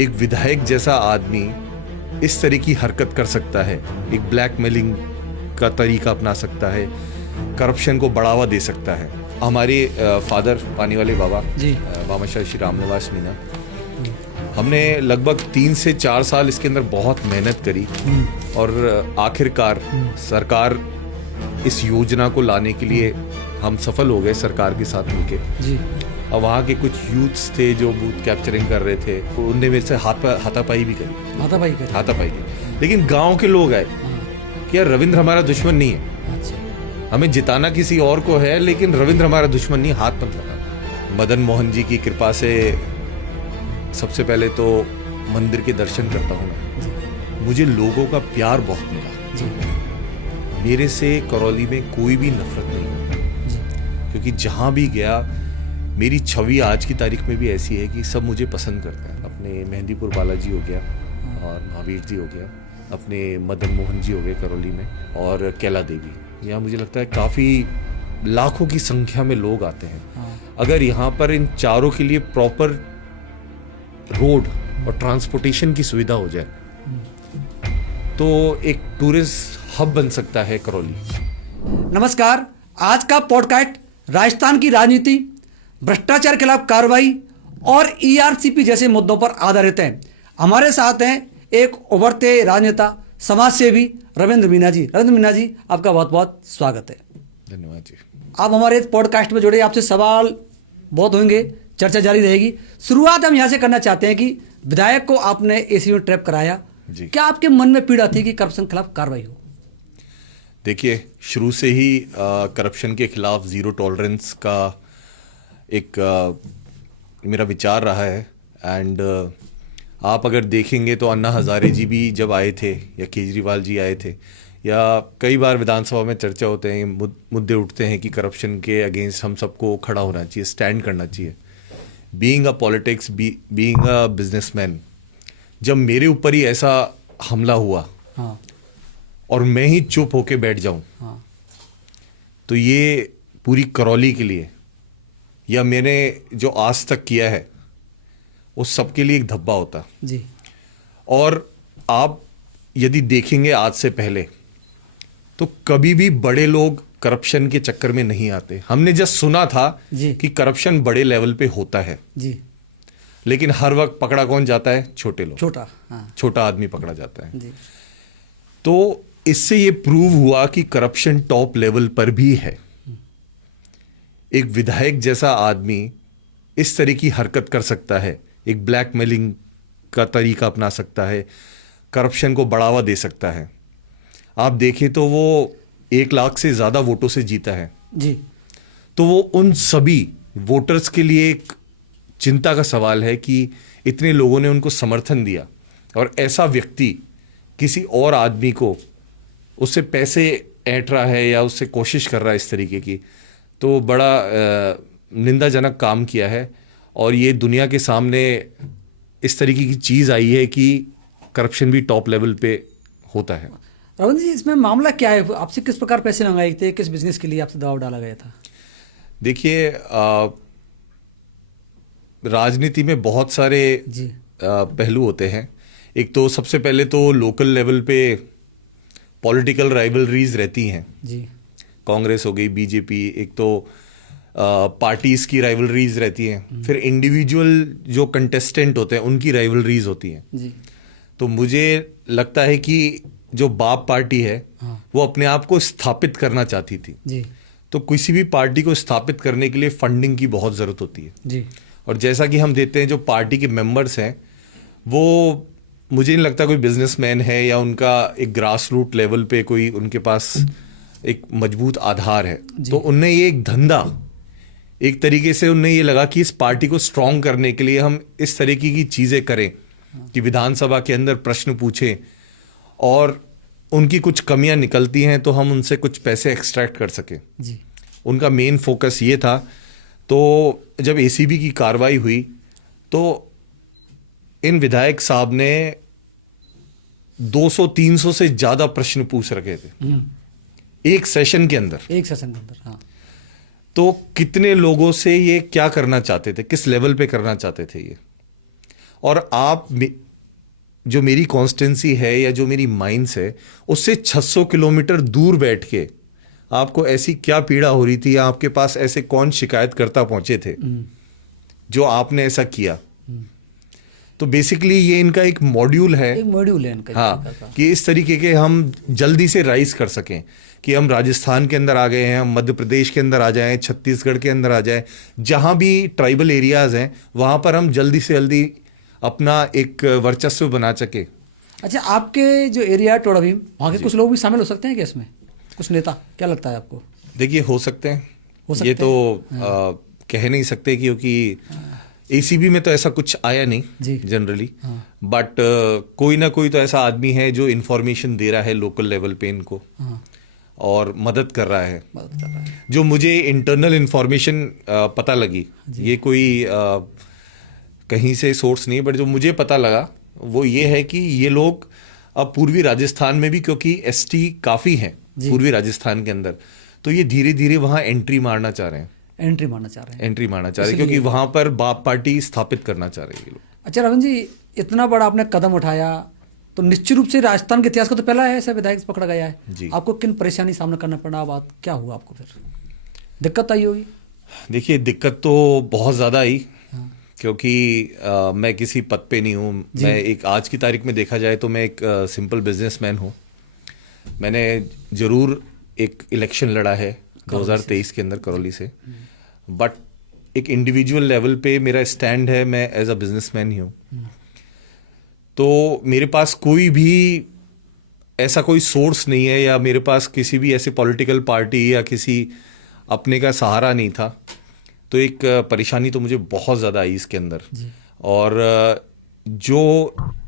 एक विधायक जैसा आदमी इस तरह की हरकत कर सकता है, एक ब्लैकमेलिंग का तरीका अपना सकता है, करप्शन को बढ़ावा दे सकता है। हमारे फादर पानी वाले बाबा जी बामाशाह श्री रामनिवास मीना, हमने लगभग 3 से 4 साल इसके अंदर बहुत मेहनत करी और आखिरकार सरकार इस योजना को लाने के लिए हम सफल हो गए सरकार के साथ मिलके। जी और वहाँ के कुछ यूथ्स थे जो बूथ कैप्चरिंग कर रहे थे, उनने मेरे से हाथापाई भी करी। हाथापाई करी। हाथापाई की, लेकिन गांव के लोग आए कि यार रविंद्र हमारा दुश्मन नहीं है, अच्छा हमें जिताना किसी और को है, लेकिन रविंद्र हमारा दुश्मन नहीं, हाथ मत लगा। मदन मोहन जी की कृपा से सबसे पहले तो मंदिर के दर्शन करता हूँ मैं, मुझे लोगों का प्यार बहुत मिला। जी मेरे से करौली में कोई भी नफरत नहीं, क्योंकि जहाँ भी गया मेरी छवि आज की तारीख में भी ऐसी है कि सब मुझे पसंद करते हैं। अपने मेहंदीपुर बालाजी हो गया और महावीर जी हो गया, अपने मदन मोहन जी हो गए करौली में, और कैला देवी। यहाँ मुझे लगता है काफ़ी लाखों की संख्या में लोग आते हैं। अगर यहाँ पर इन चारों के लिए प्रॉपर रोड और ट्रांसपोर्टेशन की सुविधा हो जाए तो एक टूरिस्ट हब बन सकता है करौली। नमस्कार, आज का पॉडकास्ट राजस्थान की राजनीति, भ्रष्टाचार के खिलाफ कार्रवाई और ईआरसीपी जैसे मुद्दों पर आधारित है। हमारे साथ हैं एक उभरते राजनेता, समाज सेवी रविंद्र मीना जी। रविंद्र मीना जी, आपका बहुत बहुत स्वागत है। धन्यवाद जी। आप हमारे इस पॉडकास्ट में जुड़े, आपसे सवाल बहुत होंगे, चर्चा जारी रहेगी। शुरुआत हम यहाँ से करना चाहते हैं कि विधायक को आपने एसी में ट्रैप कराया, क्या आपके मन में पीड़ा थी कि करप्शन के खिलाफ कार्रवाई हो? देखिए, शुरू से ही करप्शन के खिलाफ जीरो टॉलरेंस का एक मेरा विचार रहा है। एंड आप अगर देखेंगे तो अन्ना हजारे जी भी जब आए थे, या केजरीवाल जी आए थे, या कई बार विधानसभा में चर्चा होते हैं, मुद्दे उठते हैं कि करप्शन के अगेंस्ट हम सबको खड़ा होना चाहिए, स्टैंड करना चाहिए। Being a politics, being a businessman, जब मेरे ऊपर ही ऐसा हमला हुआ हाँ और मैं ही चुप होके बैठ जाऊं, हाँ तो ये पूरी करौली के लिए या मैंने जो आज तक किया है उस सबके लिए एक धब्बा होता। जी। और आप यदि देखेंगे आज से पहले तो कभी भी बड़े लोग करप्शन के चक्कर में नहीं आते। हमने जस्ट सुना था जी। कि करप्शन बड़े लेवल पे होता है, जी। लेकिन हर वक्त पकड़ा कौन जाता है? छोटे लोग, छोटा, हाँ छोटा आदमी पकड़ा जाता है। जी। तो इससे ये प्रूव हुआ कि करप्शन टॉप लेवल पर भी है। एक विधायक जैसा आदमी इस तरह की हरकत कर सकता है, एक ब्लैकमेलिंग का तरीका अपना सकता है, करप्शन को बढ़ावा दे सकता है। आप देखें तो वो 1 लाख से ज़्यादा वोटों से जीता है। जी। तो वो उन सभी वोटर्स के लिए एक चिंता का सवाल है कि इतने लोगों ने उनको समर्थन दिया, और ऐसा व्यक्ति किसी और आदमी को उससे पैसे ऐंठ रहा है या उससे कोशिश कर रहा है इस तरीके की, तो बड़ा निंदाजनक काम किया है। और ये दुनिया के सामने इस तरीके की चीज़ आई है कि करप्शन भी टॉप लेवल पे होता है। रविंद्र जी, इसमें मामला क्या है? आपसे किस प्रकार पैसे मंगाए थे? किस बिजनेस के लिए आपसे दबाव डाला गया था? देखिए, राजनीति में बहुत सारे जी। पहलू होते हैं। एक तो सबसे पहले तो लोकल लेवल पे पॉलिटिकल राइवलरीज रहती हैं। जी। कांग्रेस हो गई, बीजेपी, एक तो पार्टीज की राइवलरीज रहती हैं, फिर इंडिविजुअल जो कंटेस्टेंट होते हैं उनकी राइवलरीज होती हैं। जी। तो मुझे लगता है कि जो बाप पार्टी है वो अपने आप को स्थापित करना चाहती थी। जी। तो किसी भी पार्टी को स्थापित करने के लिए फंडिंग की बहुत ज़रूरत होती है। जी। और जैसा कि हम देखते हैं, जो पार्टी के मेंबर्स हैं वो, मुझे नहीं लगता कोई बिजनेसमैन है या उनका एक ग्रास रूट लेवल पे कोई उनके पास एक मजबूत आधार है। तो उनने ये एक धंधा, एक तरीके से उनने ये लगा कि इस पार्टी को स्ट्रांग करने के लिए हम इस तरीके की चीज़ें करें कि विधानसभा के अंदर प्रश्न पूछें, और उनकी कुछ कमियां निकलती हैं तो हम उनसे कुछ पैसे एक्सट्रैक्ट कर सकें। जी। उनका मेन फोकस ये था। तो जब एसीबी की कार्रवाई हुई तो इन विधायक साहब ने 200-300 से ज़्यादा प्रश्न पूछ रखे थे एक सेशन के अंदर। एक सेशन के अंदर, हाँ। तो कितने लोगों से ये क्या करना चाहते थे, किस लेवल पे करना चाहते थे ये, और जो मेरी कॉन्स्टेंसी है या जो मेरी माइंस है, उससे 600 किलोमीटर दूर बैठ के आपको ऐसी क्या पीड़ा हो रही थी या आपके पास ऐसे कौन शिकायतकर्ता पहुंचे थे जो आपने ऐसा किया। तो बेसिकली ये इनका एक मॉड्यूल है, इनका। हाँ, कि इस तरीके के हम जल्दी से राइज कर सकें कि हम राजस्थान के अंदर आ गए हैं, हम मध्य प्रदेश के अंदर आ जाएं, छत्तीसगढ़ के अंदर आ जाएं, जहां भी ट्राइबल एरियाज हैं वहां पर हम जल्दी से जल्दी अपना एक वर्चस्व बना सके। अच्छा, आपके जो एरिया है टोड़ा भीम, वहाँ के कुछ लोग भी शामिल हो सकते हैं क्या इसमें, कुछ नेता, क्या लगता है आपको? देखिए, हो सकते हैं, ये तो कह नहीं सकते क्योंकि एसीबी में तो ऐसा कुछ आया नहीं जनरली, बट कोई ना कोई तो ऐसा आदमी है जो इन्फॉर्मेशन दे रहा है लोकल लेवल पे इनको, और मदद कर रहा है। जो मुझे इंटरनल इन्फॉर्मेशन पता लगी, ये कोई कहीं से सोर्स नहीं, बट जो मुझे पता लगा वो ये है कि ये लोग अब पूर्वी राजस्थान में भी, क्योंकि एसटी काफ़ी हैं पूर्वी राजस्थान के अंदर, तो ये धीरे धीरे वहाँ एंट्री मारना चाह रहे हैं, क्योंकि वहाँ पर बाप पार्टी स्थापित करना चाह रहे हैं ये लोग। अच्छा रविंद्र जी, इतना बड़ा आपने कदम उठाया तो निश्चित रूप से राजस्थान के इतिहास का तो पहला ऐसा विधायक पकड़ा गया है। आपको किन परेशानी सामना करना पड़ा, बात क्या हुआ आपको, फिर दिक्कत आई होगी? देखिए, दिक्कत तो बहुत ज़्यादा आई, क्योंकि मैं किसी पद पे नहीं हूँ। मैं एक, आज की तारीख में देखा जाए तो मैं एक सिंपल बिजनेसमैन हूँ। मैंने ज़रूर एक इलेक्शन लड़ा है 2023 के अंदर करौली से, बट एक इंडिविजुअल लेवल पे मेरा स्टैंड है, मैं एज अ बिजनेसमैन ही हूँ। तो मेरे पास कोई भी ऐसा कोई सोर्स नहीं है, या मेरे पास किसी भी ऐसे पॉलिटिकल पार्टी या किसी अपने का सहारा नहीं था। तो एक परेशानी तो मुझे बहुत ज़्यादा आई इसके अंदर, और जो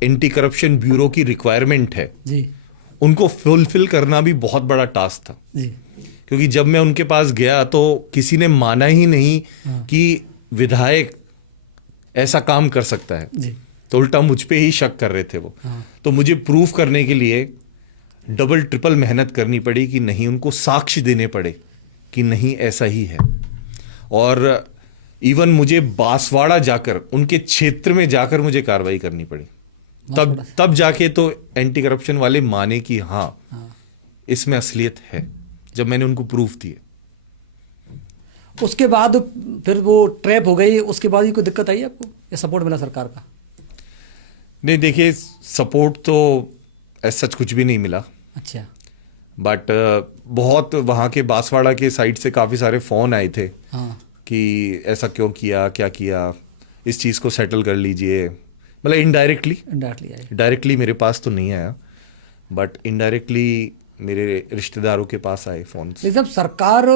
एंटी करप्शन ब्यूरो की रिक्वायरमेंट है उनको फुलफिल करना भी बहुत बड़ा टास्क था। क्योंकि जब मैं उनके पास गया तो किसी ने माना ही नहीं कि विधायक ऐसा काम कर सकता है, तो उल्टा मुझ पे ही शक कर रहे थे वो। तो मुझे प्रूफ करने के लिए डबल ट्रिपल मेहनत करनी पड़ी कि नहीं, उनको साक्ष्य देने पड़े कि नहीं ऐसा ही है। और इवन मुझे बांसवाड़ा जाकर, उनके क्षेत्र में जाकर मुझे कार्रवाई करनी पड़ी, तब जाके तो एंटी करप्शन वाले माने कि हाँ इसमें असलियत है, जब मैंने उनको प्रूफ दिए। उसके बाद फिर वो ट्रैप हो गई, उसके बाद ही कोई दिक्कत आई आपको या सपोर्ट मिला सरकार का? नहीं, देखिए, सपोर्ट तो ऐसा सच कुछ भी नहीं मिला। अच्छा। बट बहुत वहाँ के बांसवाड़ा के साइड से काफ़ी सारे फ़ोन आए थे कि ऐसा क्यों किया, क्या किया, इस चीज़ को सेटल कर लीजिए। मतलब इनडायरेक्टली डायरेक्टली मेरे पास तो नहीं आया, बट इनडायरेक्टली मेरे रिश्तेदारों के पास आए फ़ोन। लेकिन सरकार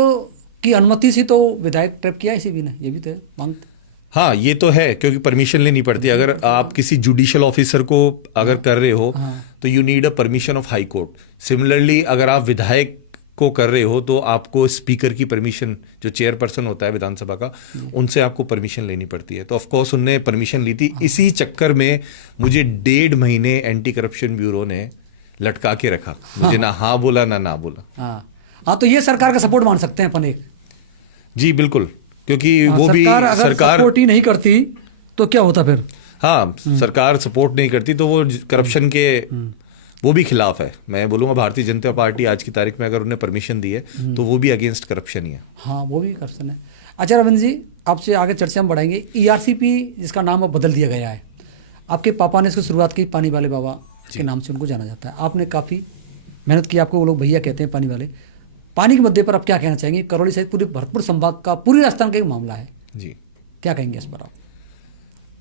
की अनुमति से तो विधायक ट्रैप किया इसी भी ने, ये भी तो मांगते। हाँ, ये तो है, क्योंकि परमिशन लेनी पड़ती है। अगर आप किसी जुडिशियल ऑफिसर को अगर कर रहे हो तो you need a permission of high court. Similarly अगर आप विधायक को कर रहे हो तो आपको स्पीकर की परमिशन, जो चेयरपर्सन होता है विधानसभा का, उनसे आपको परमिशन लेनी पड़ती है। तो ऑफ कोर्स उनने परमिशन ली थी। इसी चक्कर में मुझे 1.5 महीने एंटी करप्शन ब्यूरो ने लटका के रखा। मुझे ना हाँ बोला ना बोला। हाँ, तो ये सरकार का सपोर्ट मान सकते हैं अपन एक। जी बिल्कुल, क्योंकि वो भी सरकार सपोर्ट ही नहीं करती तो क्या होता फिर? हाँ, सरकार सपोर्ट नहीं करती तो वो करप्शन के वो भी खिलाफ है। मैं बोलूँगा भारतीय जनता पार्टी आज की तारीख में अगर उन्हें परमिशन दी है तो वो भी अगेंस्ट करप्शन ही है। हाँ, वो भी करप्शन है। अच्छा रविंद्र जी, आपसे आगे चर्चा हम बढ़ाएंगे। ERCP जिसका नाम अब बदल दिया गया है, आपके पापा ने इसकी शुरुआत की, पानी वाले बाबा के नाम से उनको जाना जाता है। आपने काफ़ी मेहनत की, आपको वो लोग भैया कहते हैं, पानी वाले। पानी के मुद्दे पर आप क्या कहना चाहेंगे? करौली सहित पूरे भरतपुर संभाग का, पूरी राजस्थान का एक मामला है जी, क्या कहेंगे इस पर आप?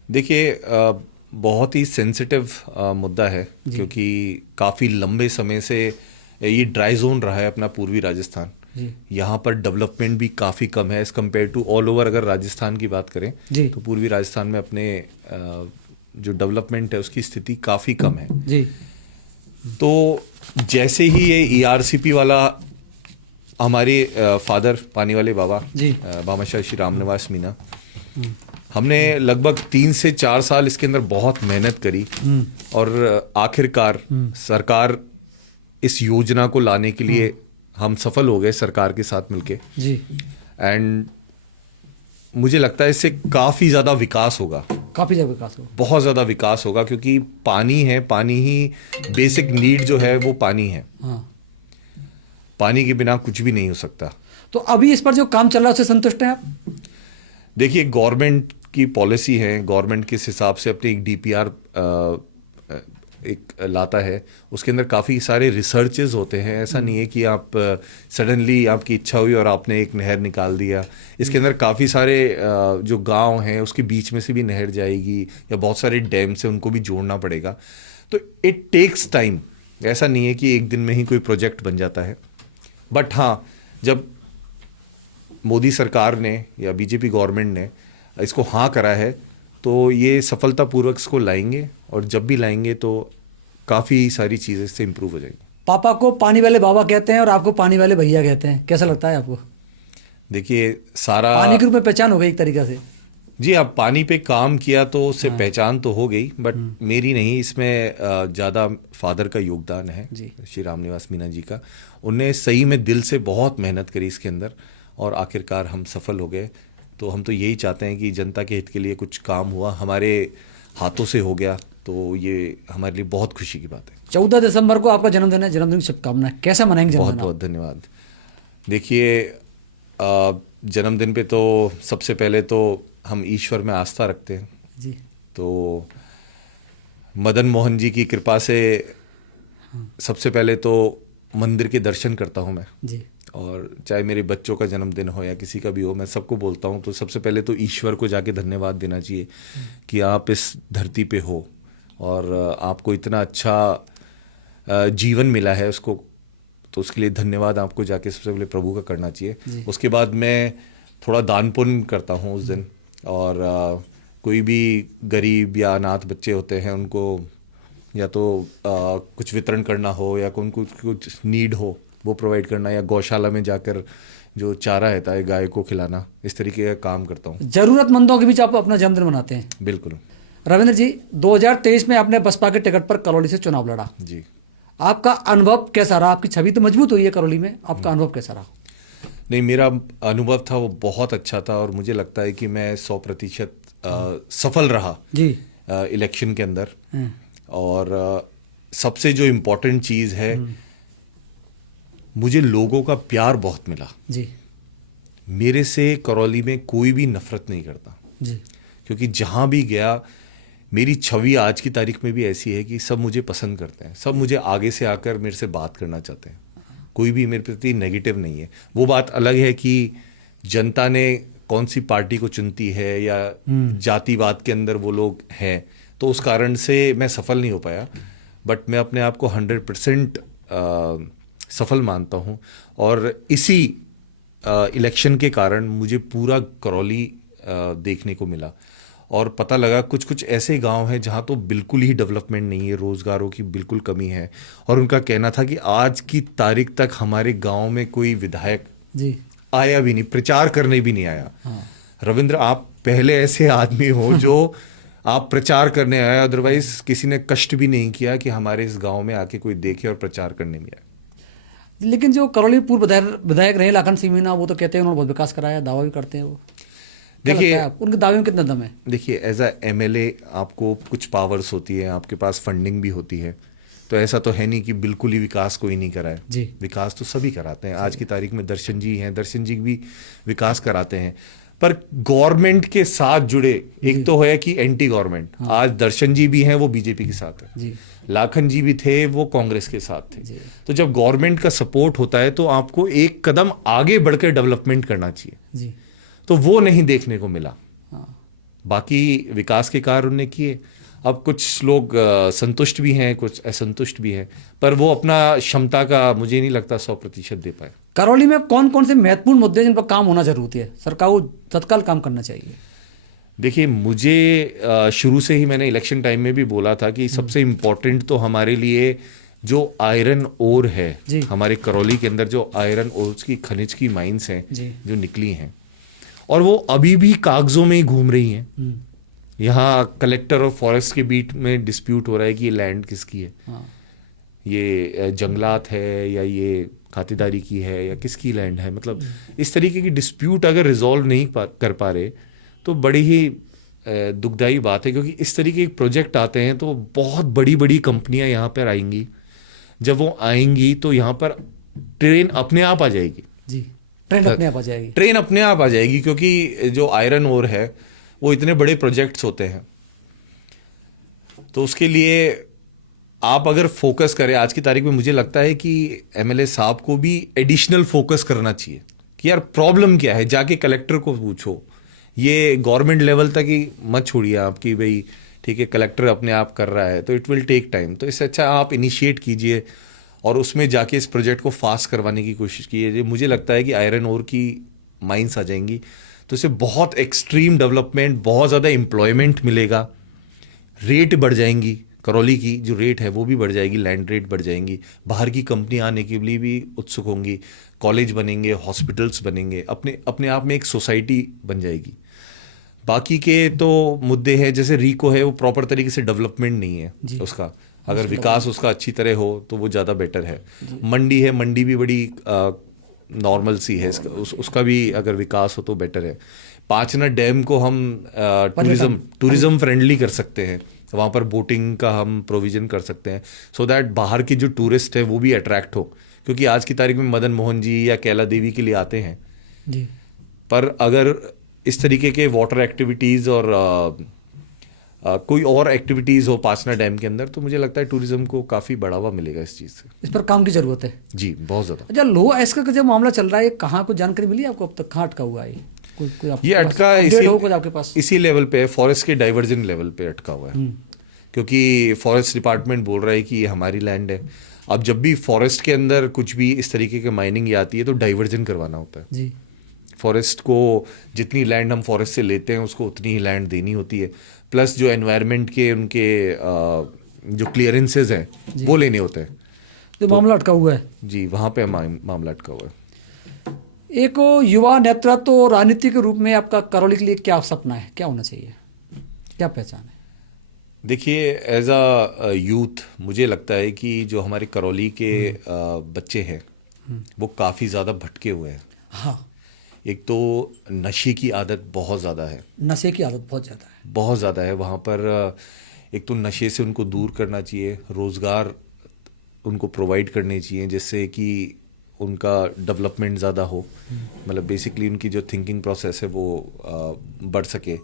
देखिए, बहुत ही सेंसिटिव मुद्दा है, क्योंकि काफ़ी लंबे समय से ये ड्राई जोन रहा है अपना पूर्वी राजस्थान। यहाँ पर डेवलपमेंट भी काफ़ी कम है as compared to all over. अगर राजस्थान की बात करें तो पूर्वी राजस्थान में अपने जो डेवलपमेंट है उसकी स्थिति काफ़ी कम है जी। तो जैसे ही ये ERCP वाला हमारे फादर पानी वाले बाबा भामाशाह श्री रामनिवास मीना, हमने लगभग 3 से 4 साल इसके अंदर बहुत मेहनत करी और आखिरकार सरकार इस योजना को लाने के लिए हम सफल हो गए सरकार के साथ मिलके जी। एंड मुझे लगता है इससे काफ़ी ज़्यादा विकास होगा काफ़ी ज़्यादा विकास हो। बहुत ज़्यादा विकास होगा, क्योंकि पानी है, पानी ही बेसिक नीड जो है वो पानी है। हाँ, पानी के बिना कुछ भी नहीं हो सकता। तो अभी इस पर जो काम चल रहा है उससे संतुष्ट हैं आप? देखिए, गवर्नमेंट की पॉलिसी है, गवर्नमेंट किस हिसाब से अपनी एक डीपीआर एक लाता है, उसके अंदर काफ़ी सारे रिसर्चेज होते हैं। ऐसा नहीं है कि आप सडनली आपकी इच्छा हुई और आपने एक नहर निकाल दिया। इसके अंदर काफ़ी सारे जो गांव हैं उसके बीच में से भी नहर जाएगी, या बहुत सारे डैम से उनको भी जोड़ना पड़ेगा। तो इट टेक्स टाइम। ऐसा नहीं है कि एक दिन में ही कोई प्रोजेक्ट बन जाता है। बट हाँ, जब मोदी सरकार ने या बीजेपी गवर्नमेंट ने इसको हाँ करा है, तो ये सफलतापूर्वक इसको लाएंगे, और जब भी लाएंगे तो काफ़ी सारी चीज़ें इससे इम्प्रूव हो जाएंगी। पापा को पानी वाले बाबा कहते हैं और आपको पानी वाले भैया कहते हैं, कैसा लगता है आपको? देखिए, सारा पानी के रूप में पहचान हो गई एक तरीके से। जी, आप पानी पे काम किया तो उससे पहचान तो हो गई, बट मेरी नहीं, इसमें ज़्यादा फादर का योगदान है जी। श्री रामनिवास मीना जी का। उनने सही में दिल से बहुत मेहनत करी इसके अंदर, और आखिरकार हम सफल हो गए। तो हम तो यही चाहते हैं कि जनता के हित के लिए कुछ काम हुआ, हमारे हाथों से हो गया, तो ये हमारे लिए बहुत खुशी की बात है। 14 दिसंबर को आपका जन्मदिन है, जन्मदिन की शुभकामनाएं। कैसा मनाएंगे बहुत जन्मदिन? बहुत धन्यवाद। देखिए, जन्मदिन पे तो सबसे पहले तो हम ईश्वर में आस्था रखते हैं। जी। तो मदन मोहन जी की कृपा से सबसे पहले तो मंदिर के दर्शन करता हूँ मैं। जी। और चाहे मेरे बच्चों का जन्मदिन हो या किसी का भी हो, मैं सबको बोलता हूँ तो सबसे पहले तो ईश्वर को जाके धन्यवाद देना चाहिए कि आप इस धरती पे हो, और आपको इतना अच्छा जीवन मिला है उसको, तो उसके लिए धन्यवाद आपको जाके सबसे पहले प्रभु का करना चाहिए। उसके बाद मैं थोड़ा दान पुण्य करता हूँ उस दिन, और कोई भी गरीब या अनाथ बच्चे होते हैं उनको या तो कुछ वितरण करना हो, या उनको कुछ नीड हो वो प्रोवाइड करना, या गौशाला में जाकर जो चारा रहता है गाय को खिलाना, इस तरीके का काम करता हूँ। जरूरतमंदों के बीच आप अपना जन्मदिन मनाते हैं। बिल्कुल। रविंद्र जी, 2023 में आपने बसपा के टिकट पर करौली से चुनाव लड़ा। जी। आपका अनुभव कैसा रहा? आपकी छवि तो मजबूत हुई है करौली में, आपका अनुभव कैसा रहा? नहीं, मेरा अनुभव था वो बहुत अच्छा था, और मुझे लगता है कि मैं 100% सफल रहा जी। इलेक्शन के अंदर। और सबसे जो इम्पोर्टेंट चीज़ है, मुझे लोगों का प्यार बहुत मिला। जी। मेरे से करौली में कोई भी नफरत नहीं करता, जी। क्योंकि जहाँ भी गया मेरी छवि आज की तारीख में भी ऐसी है कि सब मुझे पसंद करते हैं, सब मुझे आगे से आकर मेरे से बात करना चाहते हैं, कोई भी मेरे प्रति नेगेटिव नहीं है। वो बात अलग है कि जनता ने कौन सी पार्टी को चुनती है, या जातिवाद के अंदर वो लोग हैं, तो उस कारण से मैं सफल नहीं हो पाया। बट मैं अपने आप को 100% सफल मानता हूँ, और इसी इलेक्शन के कारण मुझे पूरा करौली देखने को मिला, और पता लगा कुछ कुछ ऐसे गांव हैं जहां तो बिल्कुल ही डेवलपमेंट नहीं है, रोजगारों की बिल्कुल कमी है। और उनका कहना था कि आज की तारीख तक हमारे गांव में कोई विधायक जी। आया भी नहीं, प्रचार करने भी नहीं आया। रविंद्र, आप पहले ऐसे आदमी हो जो आप प्रचार करने आए, अदरवाइज किसी ने कष्ट भी नहीं किया कि हमारे इस गांव में आके कोई देखे और प्रचार करने भी आए। लेकिन जो करौली पूर्व विधायक रहे लाखन सिंह मीना, वो तो कहते हैं उन्होंने बहुत विकास कराया, दावा भी करते हैं वो। देखिए, उनके दावे में कितना दम है? देखिए, एज अ एमएलए आपको कुछ पावर्स होती है, आपके पास फंडिंग भी होती है, तो ऐसा तो है नहीं कि बिल्कुल ही विकास कोई नहीं कराए। जी। विकास तो सभी कराते हैं। आज की तारीख में दर्शन जी हैं, दर्शन जी भी विकास कराते हैं, पर गवर्नमेंट के साथ जुड़े, एक तो है कि एंटी गवर्नमेंट, आज दर्शन जी भी हैं वो बीजेपी के साथ है, जी। लाखन जी भी थे वो कांग्रेस के साथ थे। जी। तो जब गवर्नमेंट का सपोर्ट होता है तो आपको एक कदम आगे बढ़कर डेवलपमेंट करना चाहिए, जी। तो वो नहीं देखने को मिला। हाँ। बाकी विकास के कार्य उन्होंने किए। अब कुछ लोग संतुष्ट भी हैं, कुछ असंतुष्ट भी हैं, पर वो अपना क्षमता का मुझे नहीं लगता 100% दे पाए। करौली में कौन कौन से महत्वपूर्ण मुद्दे जिन पर काम होना जरूरी है, सरकार को तत्काल काम करना चाहिए? देखिए, मुझे शुरू से ही मैंने इलेक्शन टाइम में भी बोला था कि सबसे इम्पोर्टेंट तो हमारे लिए जो आयरन ओर है, हमारे करौली के अंदर जो आयरन ओर की खनिज की माइंस हैं जो निकली हैं, और वो अभी भी कागजों में ही घूम रही हैं। यहाँ कलेक्टर और फॉरेस्ट के बीच में डिस्प्यूट हो रहा है कि ये लैंड किसकी है। हाँ। ये जंगलात है या ये खातिरदारी की है या किसकी लैंड है। मतलब इस तरीके की डिस्प्यूट अगर रिजॉल्व नहीं कर पा रहे तो बड़ी ही दुखदाई बात है, क्योंकि इस तरीके के प्रोजेक्ट आते हैं तो बहुत बड़ी बड़ी कंपनियां यहाँ पर आएंगी। जब वो आएंगी तो यहाँ पर ट्रेन अपने आप आ जाएगी। जी, ट्रेन अपने आप आ जाएगी। ट्रेन अपने आप आ जाएगी, क्योंकि जो आयरन ओर है वो इतने बड़े प्रोजेक्ट्स होते हैं। तो उसके लिए आप अगर फोकस करें, आज की तारीख में मुझे लगता है कि एमएलए साहब को भी एडिशनल फोकस करना चाहिए कि यार प्रॉब्लम क्या है, जाके कलेक्टर को पूछो। ये गवर्नमेंट लेवल तक ही मत छोड़िए आप कि भाई ठीक है कलेक्टर अपने आप कर रहा है तो इट विल टेक टाइम। तो इससे अच्छा आप इनिशिएट कीजिए और उसमें जाके इस प्रोजेक्ट को फास्ट करवाने की कोशिश कीजिए। मुझे लगता है कि आयरन ओर की माइंस आ जाएंगी तो इससे बहुत एक्सट्रीम डेवलपमेंट, बहुत ज़्यादा एम्प्लॉयमेंट मिलेगा, रेट बढ़ जाएंगी, करौली की जो रेट है वो भी बढ़ जाएगी, लैंड रेट बढ़ जाएंगी, बाहर की कंपनी आने के लिए भी उत्सुक होंगी, कॉलेज बनेंगे, हॉस्पिटल्स बनेंगे, अपने अपने आप में एक सोसाइटी बन जाएगी। बाकी के तो मुद्दे हैं, जैसे रीको है वो प्रॉपर तरीके से डेवलपमेंट नहीं है उसका, अगर विकास उसका अच्छी तरह हो तो वो ज़्यादा बेटर है। मंडी है, मंडी भी बड़ी नॉर्मल सी है, उसका भी अगर विकास हो तो बेटर है। पांचना डैम को हम टूरिज्म फ्रेंडली कर सकते हैं, वहाँ पर बोटिंग का हम प्रोविज़न कर सकते हैं सो दैट बाहर के जो टूरिस्ट है वो भी अट्रैक्ट हो, क्योंकि आज की तारीख में मदन मोहन जी या कैला देवी के लिए आते हैं जी। पर अगर इस तरीके के वाटर एक्टिविटीज़ और कोई और एक्टिविटीज़ हो पाचना डैम के अंदर तो मुझे लगता है टूरिज्म को काफ़ी बढ़ावा मिलेगा इस चीज़ से। इस पर काम की ज़रूरत है जी, बहुत ज़्यादा। अच्छा, लो एस्कर का जो मामला चल रहा है, कहाँ कोई जानकारी मिली आपको अब तक, कहाँ अटका हुआ है ये अटका आपके पास? इसी लेवल पे है, फॉरेस्ट के डाइवर्जन लेवल पे अटका हुआ है, क्योंकि फॉरेस्ट डिपार्टमेंट बोल रहा है कि ये हमारी लैंड है। अब जब भी फॉरेस्ट के अंदर कुछ भी इस तरीके की माइनिंग आती है तो डाइवर्जन करवाना होता है जी। फॉरेस्ट को, जितनी लैंड हम फॉरेस्ट से लेते हैं उसको उतनी ही लैंड देनी होती है, प्लस जो एनवायरनमेंट के उनके जो क्लियरेंसेज हैं वो लेने होते हैं। तो मामला अटका हुआ है जी, वहाँ पे मामला अटका हुआ है। एक युवा नेतृत्व और राजनीति के रूप में आपका करौली के लिए क्या सपना है, क्या होना चाहिए, क्या पहचान है? देखिए, एज अ यूथ मुझे लगता है कि जो हमारे करौली के बच्चे हैं वो काफ़ी ज़्यादा भटके हुए हैं। हाँ, एक तो नशे की आदत बहुत ज़्यादा है, नशे की आदत बहुत ज़्यादा है, बहुत ज़्यादा है वहाँ पर। एक तो नशे से उनको दूर करना चाहिए, रोज़गार उनको प्रोवाइड करने चाहिए जिससे कि उनका डेवलपमेंट ज़्यादा हो, मतलब बेसिकली उनकी जो थिंकिंग प्रोसेस है वो बढ़ सके।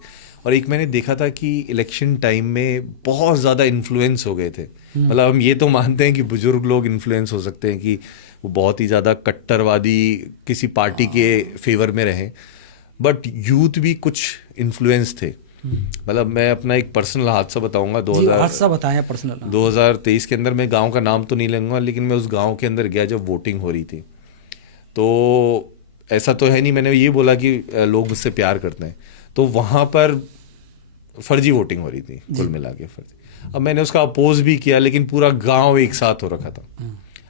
और एक मैंने देखा था कि इलेक्शन टाइम में बहुत ज़्यादा इन्फ्लुएंस हो गए थे, मतलब हम ये तो मानते हैं कि बुजुर्ग लोग इन्फ्लुएंस हो सकते हैं कि वो बहुत ही ज़्यादा कट्टरवादी किसी पार्टी के फेवर में रहें, बट यूथ भी कुछ इन्फ्लुएंस थे। मतलब मैं अपना एक पर्सनल हादसा बताऊंगा। 2023 के अंदर, मैं गांव का नाम तो नहीं लूंगा, लेकिन मैं उस गांव के अंदर गया जब वोटिंग हो रही थी। तो ऐसा तो है नहीं मैंने ये बोला कि लोग मुझसे प्यार करते हैं, तो वहाँ पर फर्जी वोटिंग हो रही थी, कुल मिला के फर्जी। अब मैंने उसका अपोज भी किया, लेकिन पूरा गांव एक साथ हो रखा था।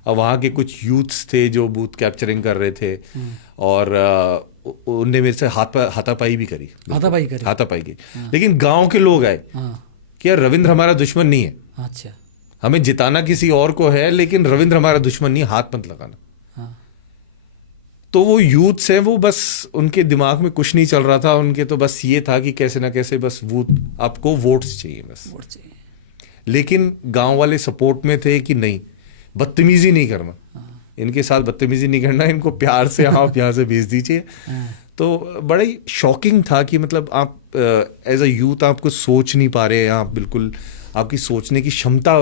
अब वहाँ के कुछ यूथ्स थे जो बूथ कैप्चरिंग कर रहे थे और उनने मेरे से हाथापाई भी करी, हाथापाई की। लेकिन गांव के लोग आए कि यार रविंद्र हमारा दुश्मन नहीं है, अच्छा, हमें जिताना किसी और को है लेकिन रविंद्र हमारा दुश्मन नहीं, हाथ मत लगाना। तो वो यूथ्स हैं, वो बस उनके दिमाग में कुछ नहीं चल रहा था, उनके तो बस ये था कि कैसे ना कैसे बस आपको वोट्स चाहिए, बस वोट चाहिए। लेकिन गांव वाले सपोर्ट में थे कि नहीं, बदतमीजी नहीं करना, इनके साथ बदतमीजी नहीं करना, इनको प्यार से आप यहाँ से भेज दीजिए। तो बड़ा ही शॉकिंग था कि मतलब आप एज अ यूथ आप कुछ सोच नहीं पा रहे हैं, आप बिल्कुल आपकी सोचने की क्षमता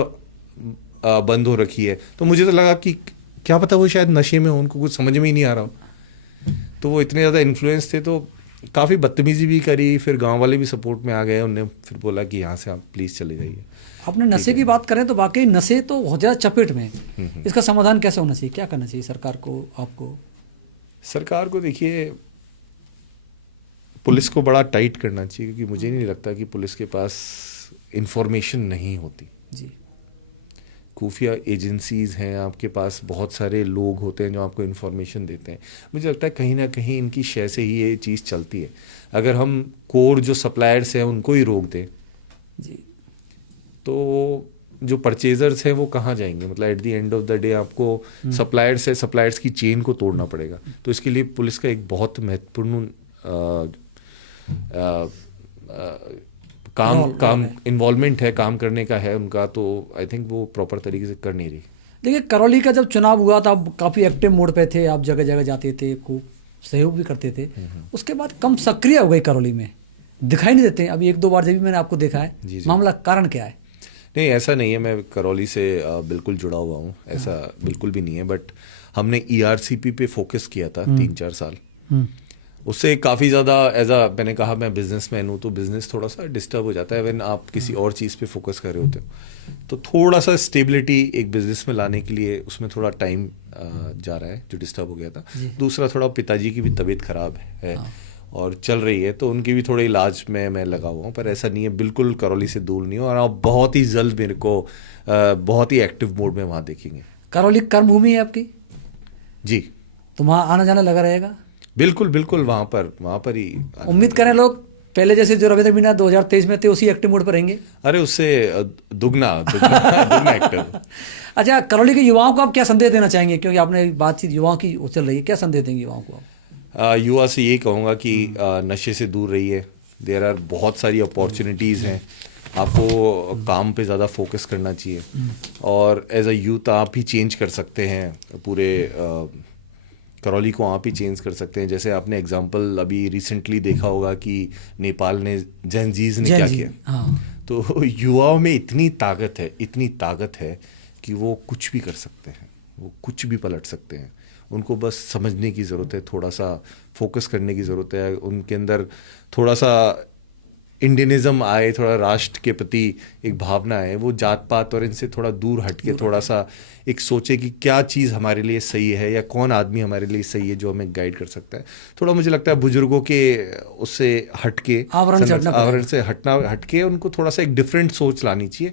बंद हो रखी है। तो मुझे तो लगा कि क्या पता वो शायद नशे में हो, उनको कुछ समझ में ही नहीं आ रहा हो। तो वो इतने ज़्यादा इन्फ्लुएंस थे, तो काफ़ी बदतमीजी भी करी। फिर गांव वाले भी सपोर्ट में आ गए, उन्होंने फिर बोला कि यहाँ से आप प्लीज़ चले जाइए। आपने नशे की बात करें तो वाकई नशे तो बहुत ज़्यादा चपेट में, इसका समाधान कैसे होना चाहिए, क्या करना चाहिए सरकार को, आपको? सरकार को देखिए, पुलिस को बड़ा टाइट करना चाहिए, क्योंकि मुझे नहीं लगता कि पुलिस के पास इंफॉर्मेशन नहीं होती जी। खुफिया एजेंसीज़ हैं, आपके पास बहुत सारे लोग होते हैं जो आपको इन्फॉर्मेशन देते हैं। मुझे लगता है कहीं ना कहीं इनकी शय से ही ये चीज़ चलती है। अगर हम कोर जो सप्लायर्स हैं उनको ही रोक दें जी, तो जो परचेजर्स हैं वो कहाँ जाएंगे? मतलब at the end of the day आपको सप्लायर्स है, सप्लायर्स की चेन को तोड़ना पड़ेगा। तो इसके लिए पुलिस का एक बहुत महत्वपूर्ण काम इन्वॉल्वमेंट है, काम करने का है उनका, तो आई थिंक वो प्रॉपर तरीके से कर नहीं रही। देखिए, करौली का जब चुनाव हुआ था, आप काफ़ी एक्टिव मोड पे थे, आप जगह जगह जाते थे, खूब सहयोग भी करते थे। उसके बाद कम सक्रिय हो गई करौली में, दिखाई नहीं देते। अभी 1-2 बार जब भी मैंने आपको देखा है, मामला कारण क्या है? नहीं, ऐसा नहीं है, मैं करौली से बिल्कुल जुड़ा हुआ हूँ, ऐसा बिल्कुल भी नहीं है। बट हमने ERCP पे फोकस किया था 3-4 साल। उससे काफ़ी ज़्यादा मैंने कहा, मैं बिजनेसमैन हूँ, तो बिजनेस थोड़ा सा डिस्टर्ब हो जाता है व्हेन आप किसी और चीज़ पे फोकस कर रहे होते हो। तो थोड़ा सा स्टेबिलिटी एक बिजनेस में लाने के लिए उसमें थोड़ा टाइम जा रहा है, जो डिस्टर्ब हो गया था। दूसरा, थोड़ा पिताजी की भी तबीयत खराब है और चल रही है, तो उनकी भी थोड़े इलाज में मैं लगा हुआ हूँ। पर ऐसा नहीं है, बिल्कुल करौली से दूर नहीं हूँ, और आप बहुत ही जल्द मेरे को बहुत ही एक्टिव मोड में वहाँ देखेंगे। करौली कर्मभूमि है आपकी जी, तो वहाँ आना जाना लगा रहेगा? बिल्कुल बिल्कुल, वहाँ पर ही उम्मीद करें लोग पहले जैसे जो रविंद्र मीना 2023 में थे उसी एक्टिव मोड पर रहेंगे? अरे उससे दुगना दुगना एक्टिव। अच्छा, करौली के युवाओं को आप क्या संदेश देना चाहेंगे, क्योंकि आपने बातचीत युवाओं की चल रही है, क्या संदेश देंगे युवाओं को आप? युवा से यही कहूँगा कि नशे से दूर रहिए। देयर आर बहुत सारी अपॉर्चुनिटीज़ हैं, आपको काम पे ज़्यादा फोकस करना चाहिए, और एज अ यूथ आप ही चेंज कर सकते हैं पूरे करौली को, आप ही चेंज कर सकते हैं। जैसे आपने एग्जांपल अभी रिसेंटली देखा होगा कि नेपाल ने जेनजीज ने क्या किया। तो युवाओं में इतनी ताकत है कि वो कुछ भी कर सकते हैं, वो कुछ भी पलट सकते हैं। उनको बस समझने की ज़रूरत है, थोड़ा सा फोकस करने की ज़रूरत है, उनके अंदर थोड़ा सा इंडियनिज्म आए, थोड़ा राष्ट्र के प्रति एक भावना आए, वो जात पात और इनसे थोड़ा दूर हट के थोड़ा सा एक सोचे कि क्या चीज़ हमारे लिए सही है, या कौन आदमी हमारे लिए सही है जो हमें गाइड कर सकता है। थोड़ा मुझे लगता है बुजुर्गों के उससे हट के, आवरण से हट के उनको थोड़ा सा एक डिफरेंट सोच लानी चाहिए,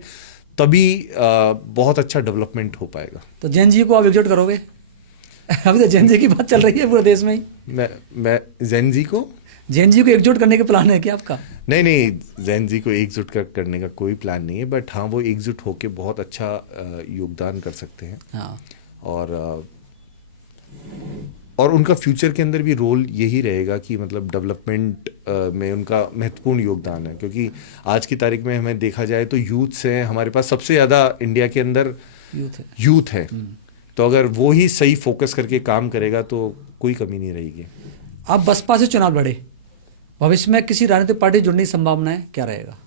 तभी बहुत अच्छा डेवलपमेंट हो पाएगा। तो जैन जी को आप एकजुट करोगे? अभी तो जैन जी की बात चल रही है पूरे देश में ही। मैं जैन जी को एकजुट करने के प्लान है क्या आपका? नहीं, जैन जी को एकजुट करने का कोई प्लान नहीं है, बट हाँ, वो एकजुट होके बहुत अच्छा योगदान कर सकते हैं। हाँ। और उनका फ्यूचर के अंदर भी रोल यही रहेगा कि मतलब डेवलपमेंट में उनका महत्वपूर्ण योगदान है, क्योंकि आज की तारीख में हमें देखा जाए तो यूथ से हमारे पास सबसे ज़्यादा इंडिया के अंदर यूथ है। तो अगर वो ही सही फोकस करके काम करेगा तो कोई कमी नहीं रहेगी। आप बसपा से चुनाव लड़े, भविष्य में किसी राजनीतिक पार्टी जुड़ने की संभावना है, क्या रहेगा?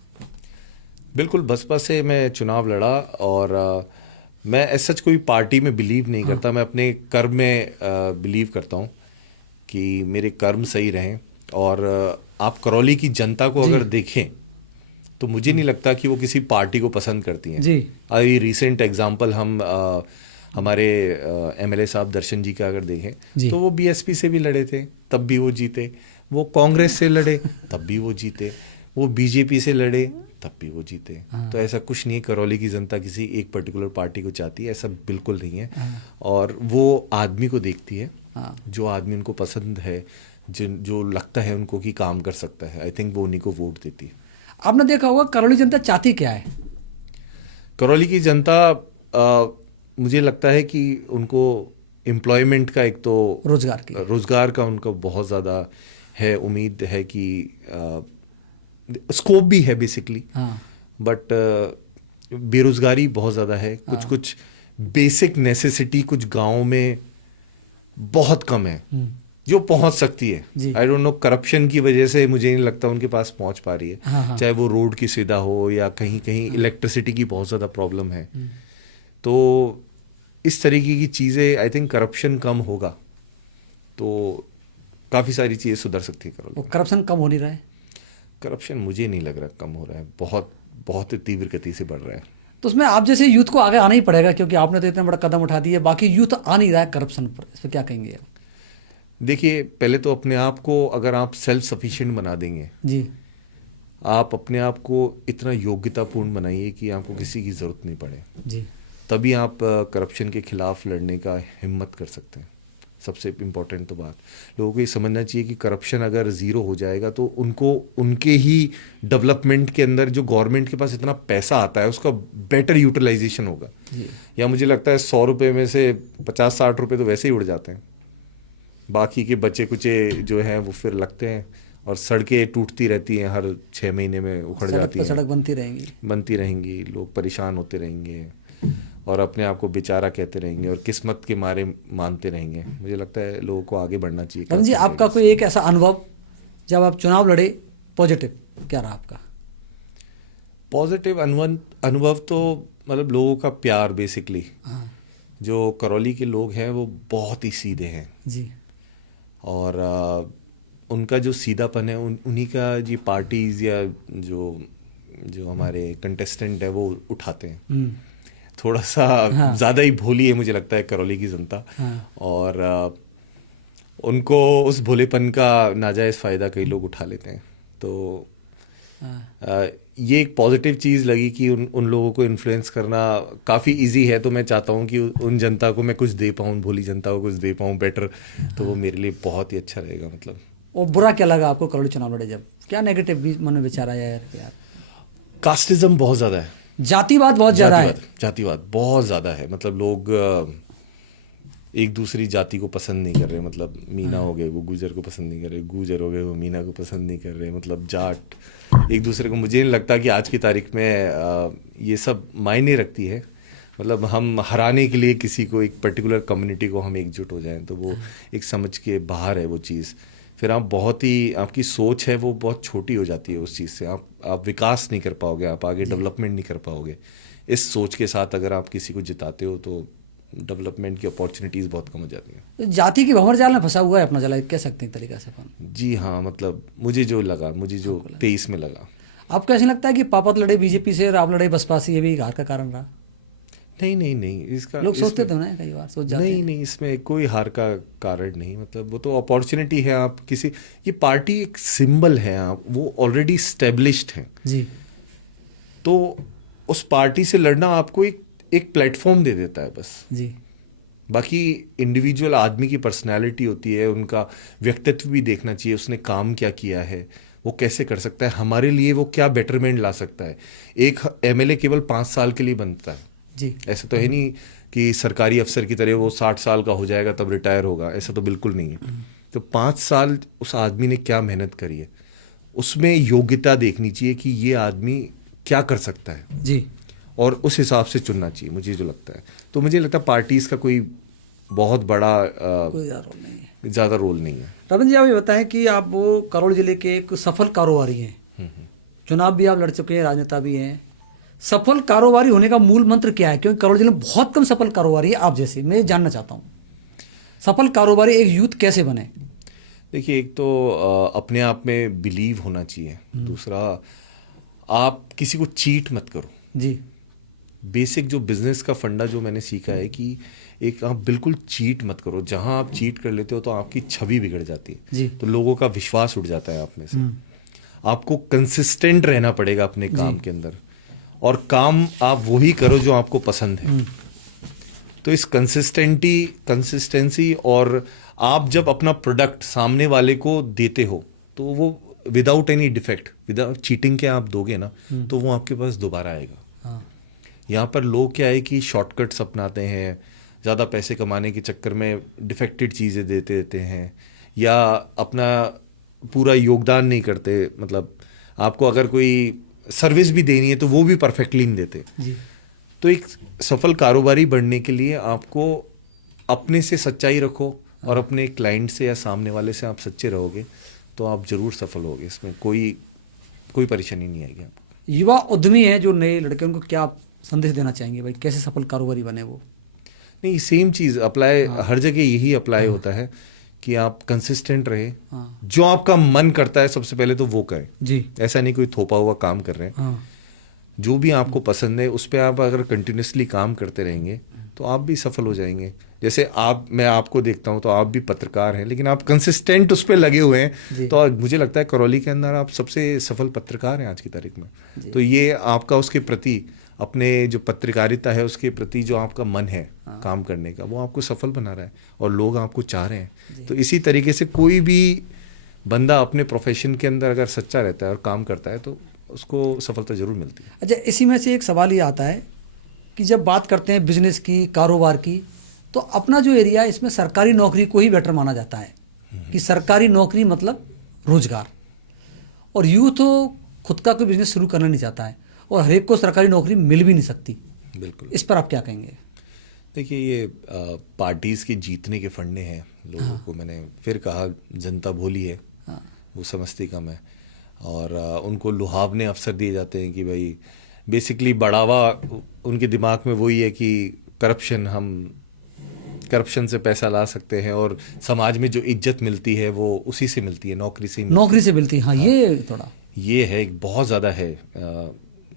बिल्कुल, बसपा से मैं चुनाव लड़ा, और मैं ऐसा सच कोई पार्टी में बिलीव नहीं करता। मैं अपने कर्म में बिलीव करता हूँ कि मेरे कर्म सही रहें। और आप करौली की जनता को अगर देखें तो मुझे नहीं लगता कि वो किसी पार्टी को पसंद करती हैं। अभी रिसेंट एग्जांपल हम हमारे MLA साहब दर्शन जी का अगर देखें तो वो BSP से भी लड़े थे, तब भी वो जीते। वो कांग्रेस से लड़े, तब भी वो जीते। वो BJP से लड़े, तब भी वो जीते। तो ऐसा कुछ नहीं है करौली की जनता किसी एक पर्टिकुलर पार्टी को चाहती है, ऐसा बिल्कुल नहीं है। और वो आदमी को देखती है, जो आदमी उनको पसंद है, जो लगता है उनको कि काम कर सकता है, आई थिंक वो उन्हीं को वोट देती है। आपने देखा होगा करौली जनता चाहती क्या है? करौली की जनता मुझे लगता है कि उनको एम्प्लॉयमेंट का, एक तो रोजगार का उनको बहुत ज़्यादा है, उम्मीद है कि स्कोप भी है बेसिकली, बट बेरोजगारी बहुत ज़्यादा है। कुछ बेसिक नेसेसिटी कुछ गाँव में बहुत कम है जो पहुंच सकती है। आई डोंट नो, करप्शन की वजह से मुझे नहीं लगता उनके पास पहुंच पा रही है। चाहे वो रोड की सुविधा हो या कहीं इलेक्ट्रिसिटी की बहुत ज़्यादा प्रॉब्लम है। तो इस तरीके की चीज़ें, आई थिंक करप्शन कम होगा तो काफ़ी सारी चीज़ें सुधर सकती है करौली। करप्शन कम हो नहीं रहा है? करप्शन मुझे नहीं लग रहा कम हो रहा है, बहुत तीव्र गति से बढ़ रहा है। तो उसमें आप जैसे यूथ को आगे आना ही पड़ेगा, क्योंकि आपने तो इतना बड़ा कदम उठा दिया, बाकी यूथ आ नहीं रहा है करप्शन पर, इस पर क्या कहेंगे आप? देखिए, पहले तो अपने आप को अगर आप सेल्फ सफिशिएंट बना देंगे जी, आप अपने आप को इतना योग्यतापूर्ण बनाइए कि आपको किसी की ज़रूरत नहीं पड़े जी, तभी आप करप्शन के खिलाफ लड़ने का हिम्मत कर सकते हैं। सबसे इम्पोर्टेंट तो बात लोगों को ये समझना चाहिए कि करप्शन अगर ज़ीरो हो जाएगा तो उनको उनके ही डेवलपमेंट के अंदर जो गवर्नमेंट के पास इतना पैसा आता है उसका बेटर यूटिलाइजेशन होगा। या मुझे लगता है 100 रुपये में से 50-60 रुपये तो वैसे ही उड़ जाते हैं, बाकी के बचे कुचे जो हैं वो फिर लगते हैं और सड़कें टूटती रहती हैं, हर 6 महीने में उखड़ सड़क जाती पर हैं, सड़क बनती रहेंगी। लोग परेशान होते रहेंगे और अपने आप को बेचारा कहते रहेंगे और किस्मत के मारे मानते रहेंगे। मुझे लगता है लोगों को आगे बढ़ना चाहिए। रमन जी, आपका कोई एक ऐसा अनुभव जब आप चुनाव लड़े, पॉजिटिव क्या रहा आपका? पॉजिटिव अनुभव तो मतलब लोगों का प्यार बेसिकली। हाँ जो करौली के लोग हैं वो बहुत ही सीधे हैं जी। और उनका जो सीधापन है उन्हीं का जी पार्टीज या जो हमारे कंटेस्टेंट है वो उठाते हैं। थोड़ा सा हाँ। ज़्यादा ही भोली है मुझे लगता है करौली की जनता। हाँ। और उनको उस भोलेपन का नाजायज़ फ़ायदा कई लोग उठा लेते हैं। तो ये एक पॉजिटिव चीज़ लगी कि उन लोगों को इन्फ्लुएंस करना काफ़ी इजी है। तो मैं चाहता हूँ कि उन जनता को मैं कुछ दे पाऊँ, भोली जनता को कुछ दे पाऊँ बेटर, तो वो मेरे लिए बहुत ही अच्छा रहेगा। मतलब और बुरा क्या लगा आपको करौली चुनाव लड़े जब? क्या नेगेटिव भी मन में विचार आया यार? कास्टिज्म बहुत ज़्यादा है, जातिवाद बहुत ज़्यादा है। जातिवाद बहुत ज़्यादा है। मतलब लोग एक दूसरी जाति को पसंद नहीं कर रहे। मतलब मीना हो गए वो गुजर को पसंद नहीं कर रहे, गुजर हो गए वो मीना को पसंद नहीं कर रहे। मतलब जाट एक दूसरे को, मुझे नहीं लगता कि आज की तारीख में ये सब मायने रखती है। मतलब हम हराने के लिए किसी को, एक पर्टिकुलर कम्युनिटी को हम एकजुट हो जाएं तो वो एक समझ के बाहर है वो चीज़। फिर आप बहुत ही, आपकी सोच है वो बहुत छोटी हो जाती है उस चीज़ से। आप विकास नहीं कर पाओगे, आप आगे डेवलपमेंट नहीं कर पाओगे। इस सोच के साथ अगर आप किसी को जिताते हो तो डेवलपमेंट की अपॉर्चुनिटीज़ बहुत कम हो जाती हैं। तो जाति की भंवर जाल में फंसा हुआ है अपना जला, कह सकते हैं तरीका से अपन। जी हाँ, मतलब मुझे जो 23 में लगा। आपको ऐसा लगता है कि पापत लड़े बीजेपी से और आप लड़े बसपा से, ये भी हार का कारण रहा? नहीं, इसका लोग सोचते तो ना, कई बार सोच जाते हैं। नहीं, इसमें कोई हार का कारण नहीं। मतलब वो तो अपॉर्चुनिटी है। आप किसी, ये पार्टी एक सिंबल है, आप वो ऑलरेडी स्टेब्लिश्ड है जी। तो उस पार्टी से लड़ना आपको एक प्लेटफॉर्म दे देता है बस। जी। बाकी इंडिविजुअल आदमी की पर्सनैलिटी होती है, उनका व्यक्तित्व भी देखना चाहिए, उसने काम क्या किया है, वो कैसे कर सकता है, हमारे लिए वो क्या बेटरमेंट ला सकता है। एक एमएलए केवल 5 साल के लिए बनता है जी। ऐसा तो है नहीं कि सरकारी अफसर की तरह वो 60 साल का हो जाएगा तब रिटायर होगा, ऐसा तो बिल्कुल नहीं है। तो 5 साल उस आदमी ने क्या मेहनत करी है, उसमें योग्यता देखनी चाहिए कि ये आदमी क्या कर सकता है जी, और उस हिसाब से चुनना चाहिए, मुझे जो लगता है। तो मुझे लगता है पार्टीज का कोई बहुत बड़ा कोई रोल नहीं है, ज़्यादा रोल नहीं है। रमन जी, आप ये बताएं कि आप वो करौली जिले के एक सफल कारोबारी हैं, चुनाव भी आप लड़ चुके हैं, राजनेता भी हैं। सफल कारोबारी होने का मूल मंत्र क्या है? क्योंकि करौली जिले में बहुत कम सफल कारोबारी है आप जैसे। मैं जानना चाहता हूँ सफल कारोबारी एक यूथ कैसे बने? देखिए, एक तो अपने आप में बिलीव होना चाहिए। दूसरा, आप किसी को चीट मत करो। जी। बेसिक जो बिजनेस का फंडा जो मैंने सीखा है कि एक आप बिल्कुल चीट मत करो। जहां आप चीट कर लेते हो तो आपकी छवि बिगड़ जाती है जी। तो लोगों का विश्वास उठ जाता है आप में से। आपको कंसिस्टेंट रहना पड़ेगा अपने काम के अंदर, और काम आप वही करो जो आपको पसंद है। तो इस कंसिस्टेंसी, और आप जब अपना प्रोडक्ट सामने वाले को देते हो तो वो without any defect, without cheating के आप दोगे ना तो वो आपके पास दोबारा आएगा। हाँ। यहाँ पर लोग क्या है कि शॉर्टकट्स अपनाते हैं, ज़्यादा पैसे कमाने के चक्कर में डिफेक्टेड चीज़ें देते हैं, या अपना पूरा योगदान नहीं करते। मतलब आपको अगर कोई सर्विस भी देनी है तो वो भी परफेक्टली नहीं देते जी। तो एक सफल कारोबारी बनने के लिए आपको अपने से सच्चाई रखो और अपने क्लाइंट से या सामने वाले से आप सच्चे रहोगे तो आप जरूर सफल होगे। इसमें कोई परेशानी नहीं आएगी आपको। युवा उद्यमी हैं जो नए लड़के, उनको क्या आप संदेश देना चाहेंगे भाई, कैसे सफल कारोबारी बने वो? नहीं, सेम चीज़ अप्लाई हर जगह, यही अप्लाई होता है कि आप कंसिस्टेंट रहे। जो आपका मन करता है सबसे पहले तो वो करें जी। ऐसा नहीं कोई थोपा हुआ काम कर रहे हैं। जो भी आपको पसंद है उस पर आप अगर कंटिन्यूसली काम करते रहेंगे तो आप भी सफल हो जाएंगे। जैसे मैं आपको देखता हूं तो आप भी पत्रकार हैं लेकिन आप कंसिस्टेंट उस पर लगे हुए हैं, तो मुझे लगता है करौली के अंदर आप सबसे सफल पत्रकार हैं आज की तारीख में। तो ये आपका उसके प्रति, अपने जो पत्रकारिता है उसके प्रति जो आपका मन है काम करने का, वो आपको सफल बना रहा है और लोग आपको चाह रहे हैं। तो इसी तरीके से कोई भी बंदा अपने प्रोफेशन के अंदर अगर सच्चा रहता है और काम करता है तो उसको सफलता जरूर मिलती है। अच्छा, इसी में से एक सवाल ये आता है कि जब बात करते हैं बिजनेस की, कारोबार की, तो अपना जो एरिया है इसमें सरकारी नौकरी को ही बेटर माना जाता है कि सरकारी नौकरी मतलब रोजगार। और यूथ खुद का कोई बिजनेस शुरू करना नहीं चाहता है और हर एक को सरकारी नौकरी मिल भी नहीं सकती। बिल्कुल। इस पर आप क्या कहेंगे? देखिए, ये पार्टीज के जीतने के फंडे हैं लोगों को। मैंने फिर कहा, जनता भोली है, वो समझती कम है, और उनको लुभावने अवसर दिए जाते हैं कि भाई बेसिकली बढ़ावा उनके दिमाग में वही है कि करप्शन से पैसा ला सकते हैं, और समाज में जो इज्जत मिलती है वो उसी से मिलती है, नौकरी से ही मिलती नौकरी से मिलती है। हाँ, ये थोड़ा ये है, बहुत ज़्यादा है।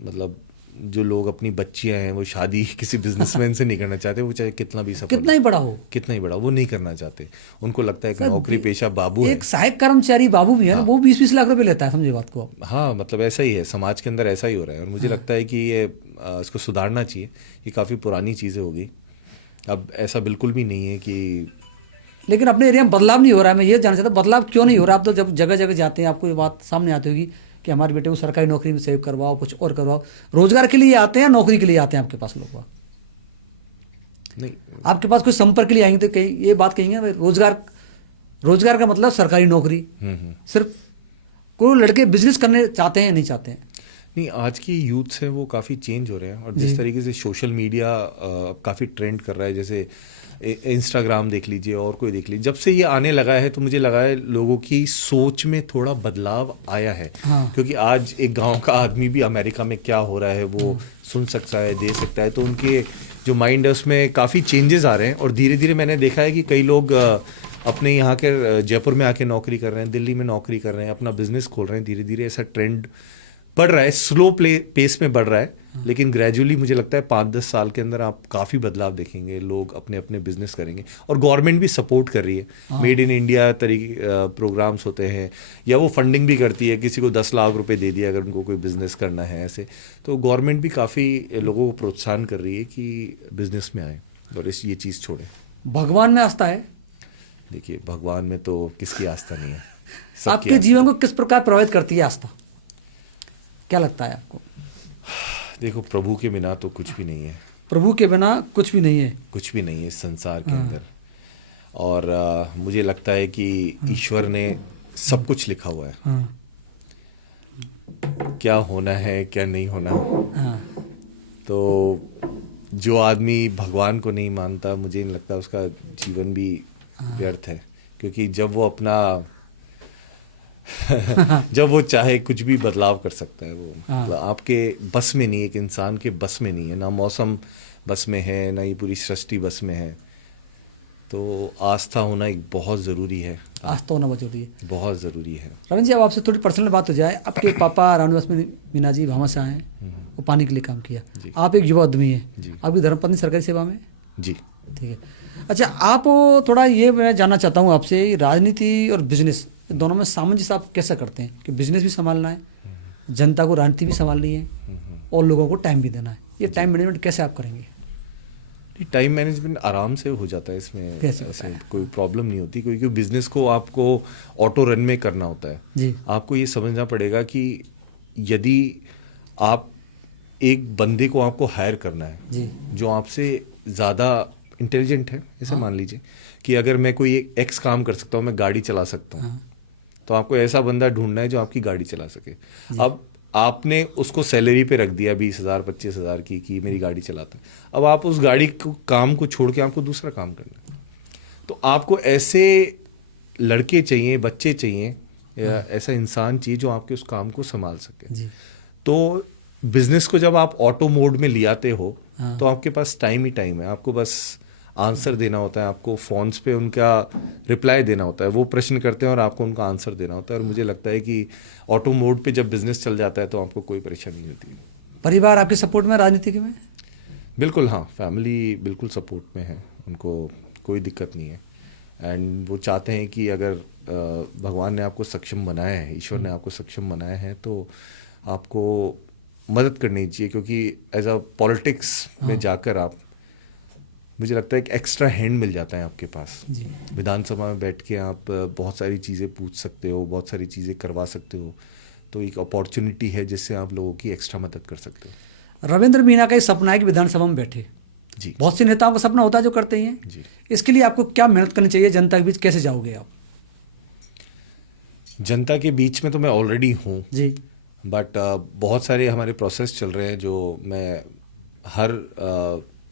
मतलब जो लोग अपनी बच्चियां हैं वो शादी किसी बिजनेसमैन से नहीं करना चाहते, वो चाहे कितना भी सफल कितना ही बड़ा हो, कितना ही बड़ा, वो नहीं करना चाहते। उनको लगता है कि नौकरी पेशा बाबू है। एक सहायक कर्मचारी बाबू भी है ना, वो 20-20 लाख रुपए लेता है, समझे बात को आप। हाँ, मतलब ऐसा ही है, समाज के अंदर ऐसा ही हो रहा है, और मुझे लगता है कि ये इसको सुधारना चाहिए। ये काफ़ी पुरानी चीज़ें होगी, अब ऐसा बिल्कुल भी नहीं है कि। लेकिन अपने एरिया में बदलाव नहीं हो रहा है। मैं ये जानना चाहता हूँ, बदलाव क्यों नहीं हो रहा? आप तो जब जगह जगह जाते हैं आपको ये बात सामने आती होगी कि हमारे बेटे को सरकारी नौकरी में सेव करवाओ, कुछ और करवाओ। रोजगार के लिए आते हैं, नौकरी के लिए आते हैं आपके पास लोग? नहीं, आपके पास कोई संपर्क के लिए आएंगे तो कहीं ये बात कहेंगे, रोजगार का मतलब सरकारी नौकरी। सिर्फ कोई लड़के बिजनेस करने चाहते हैं, नहीं चाहते हैं? नहीं, आज की यूथ्स हैं वो काफ़ी चेंज हो रहे हैं, और जिस तरीके से सोशल मीडिया काफ़ी ट्रेंड कर रहा है, जैसे इंस्टाग्राम देख लीजिए और कोई देख लीजिए, जब से ये आने लगा है तो मुझे लगा है लोगों की सोच में थोड़ा बदलाव आया है। क्योंकि आज एक गांव का आदमी भी अमेरिका में क्या हो रहा है वो सुन सकता है, दे सकता है, तो उनके जो माइंड है उसमें काफ़ी चेंजेस आ रहे हैं। और धीरे धीरे मैंने देखा है कि कई लोग अपने यहाँ के जयपुर में आके नौकरी कर रहे हैं, दिल्ली में नौकरी कर रहे हैं, अपना बिजनेस खोल रहे हैं। धीरे धीरे ऐसा ट्रेंड बढ़ रहा है, स्लो पेस में बढ़ रहा है, लेकिन ग्रेजुअली मुझे लगता है 5-10 साल के अंदर आप काफ़ी बदलाव देखेंगे। लोग अपने अपने बिजनेस करेंगे, और गवर्नमेंट भी सपोर्ट कर रही है। मेड इन इंडिया तरीके प्रोग्राम्स होते हैं, या वो फंडिंग भी करती है, किसी को 10 लाख रुपए दे दिया अगर उनको कोई बिजनेस करना है ऐसे। तो गवर्नमेंट भी काफ़ी लोगों को प्रोत्साहन कर रही है कि बिजनेस में आए और ये चीज़ छोड़ें। भगवान में आस्था है? देखिए, भगवान में तो किसकी आस्था नहीं है। आपके जीवन को किस प्रकार प्रभावित करती है आस्था? क्या लगता है आपको? देखो, प्रभु के बिना तो कुछ भी नहीं है। प्रभु के बिना कुछ भी नहीं है, कुछ भी नहीं है इस संसार के अंदर। और मुझे लगता है कि ईश्वर ने सब कुछ लिखा हुआ है। क्या होना है, क्या नहीं होना। तो जो आदमी भगवान को नहीं मानता, मुझे नहीं लगता उसका जीवन भी व्यर्थ है, क्योंकि जब वो अपना जब वो चाहे कुछ भी बदलाव कर सकता है। वो मतलब आपके बस में नहीं, एक इंसान के बस में नहीं है। ना मौसम बस में है, ना ये पूरी सृष्टि बस में है। तो आस्था होना एक बहुत ज़रूरी है। आस्था होना बहुत जरूरी है, बहुत ज़रूरी है। रविंद्र जी, अब आपसे थोड़ी पर्सनल बात हो जाए। आपके पापा रामनिवास में मीना जी भामा से आए, वो पानी के लिए काम किया। आप एक युवा आदमी है, आपकी धर्मपत्नी सरकारी सेवा में? जी, ठीक है। अच्छा, आप थोड़ा ये मैं जानना चाहता हूँ आपसे, राजनीति और बिजनेस दोनों में सामंजस्य आप कैसा करते हैं कि बिजनेस भी संभालना है, जनता को राजनीति भी संभालनी है, और लोगों को टाइम भी देना है? ये टाइम मैनेजमेंट कैसे आप करेंगे? टाइम मैनेजमेंट आराम से हो जाता है, इसमें ऐसे कोई प्रॉब्लम नहीं होती, क्योंकि बिजनेस को आपको ऑटो रन में करना होता है जी। आपको ये समझना पड़ेगा कि यदि आप एक बंदे को आपको हायर करना है जी, जो आपसे ज़्यादा इंटेलिजेंट है, ऐसे मान लीजिए कि अगर मैं कोई एक एक्स काम कर सकता हूँ, मैं गाड़ी चला सकता हूँ, तो आपको ऐसा बंदा ढूंढना है जो आपकी गाड़ी चला सके। अब आपने उसको सैलरी पे रख दिया 20,000 25,000 की कि मेरी गाड़ी चलाता है। अब आप उस गाड़ी को काम को छोड़ के आपको दूसरा काम करना है। तो आपको ऐसे लड़के चाहिए, बच्चे चाहिए, या ऐसा इंसान चाहिए जो आपके उस काम को संभाल सके जी। तो बिजनेस को जब आप ऑटो मोड में ले आते हो तो आपके पास टाइम ही टाइम है। आपको बस आंसर देना होता है, आपको फोन्स पे उनका रिप्लाई देना होता है। वो प्रश्न करते हैं और आपको उनका आंसर देना होता है। और मुझे लगता है कि ऑटो मोड पे जब बिजनेस चल जाता है तो आपको कोई परेशानी नहीं होती। परिवार आपके सपोर्ट में राजनीति में? बिल्कुल, हाँ, फैमिली बिल्कुल सपोर्ट में है, उनको कोई दिक्कत नहीं है। एंड वो चाहते हैं कि अगर भगवान ने आपको सक्षम बनाया है, ईश्वर ने आपको सक्षम बनाया है, तो आपको मदद करनी चाहिए। क्योंकि एज अ पॉलिटिक्स में जाकर आप, मुझे लगता है एक एक्स्ट्रा हैंड मिल जाता है आपके पास। विधानसभा में बैठ के आप बहुत सारी चीज़ें पूछ सकते हो, बहुत सारी चीज़ें करवा सकते हो। तो एक अपॉर्चुनिटी है जिससे आप लोगों की एक्स्ट्रा मदद कर सकते हो। रविंद्र मीना का सपना है कि विधानसभा में बैठे जी। बहुत से नेताओं का सपना होता है जो करते हैं। इसके लिए आपको क्या मेहनत करनी चाहिए? जनता के बीच कैसे जाओगे आप? जनता के बीच में तो मैं ऑलरेडी हूँ, जी बट बहुत सारे हमारे प्रोसेस चल रहे हैं जो मैं हर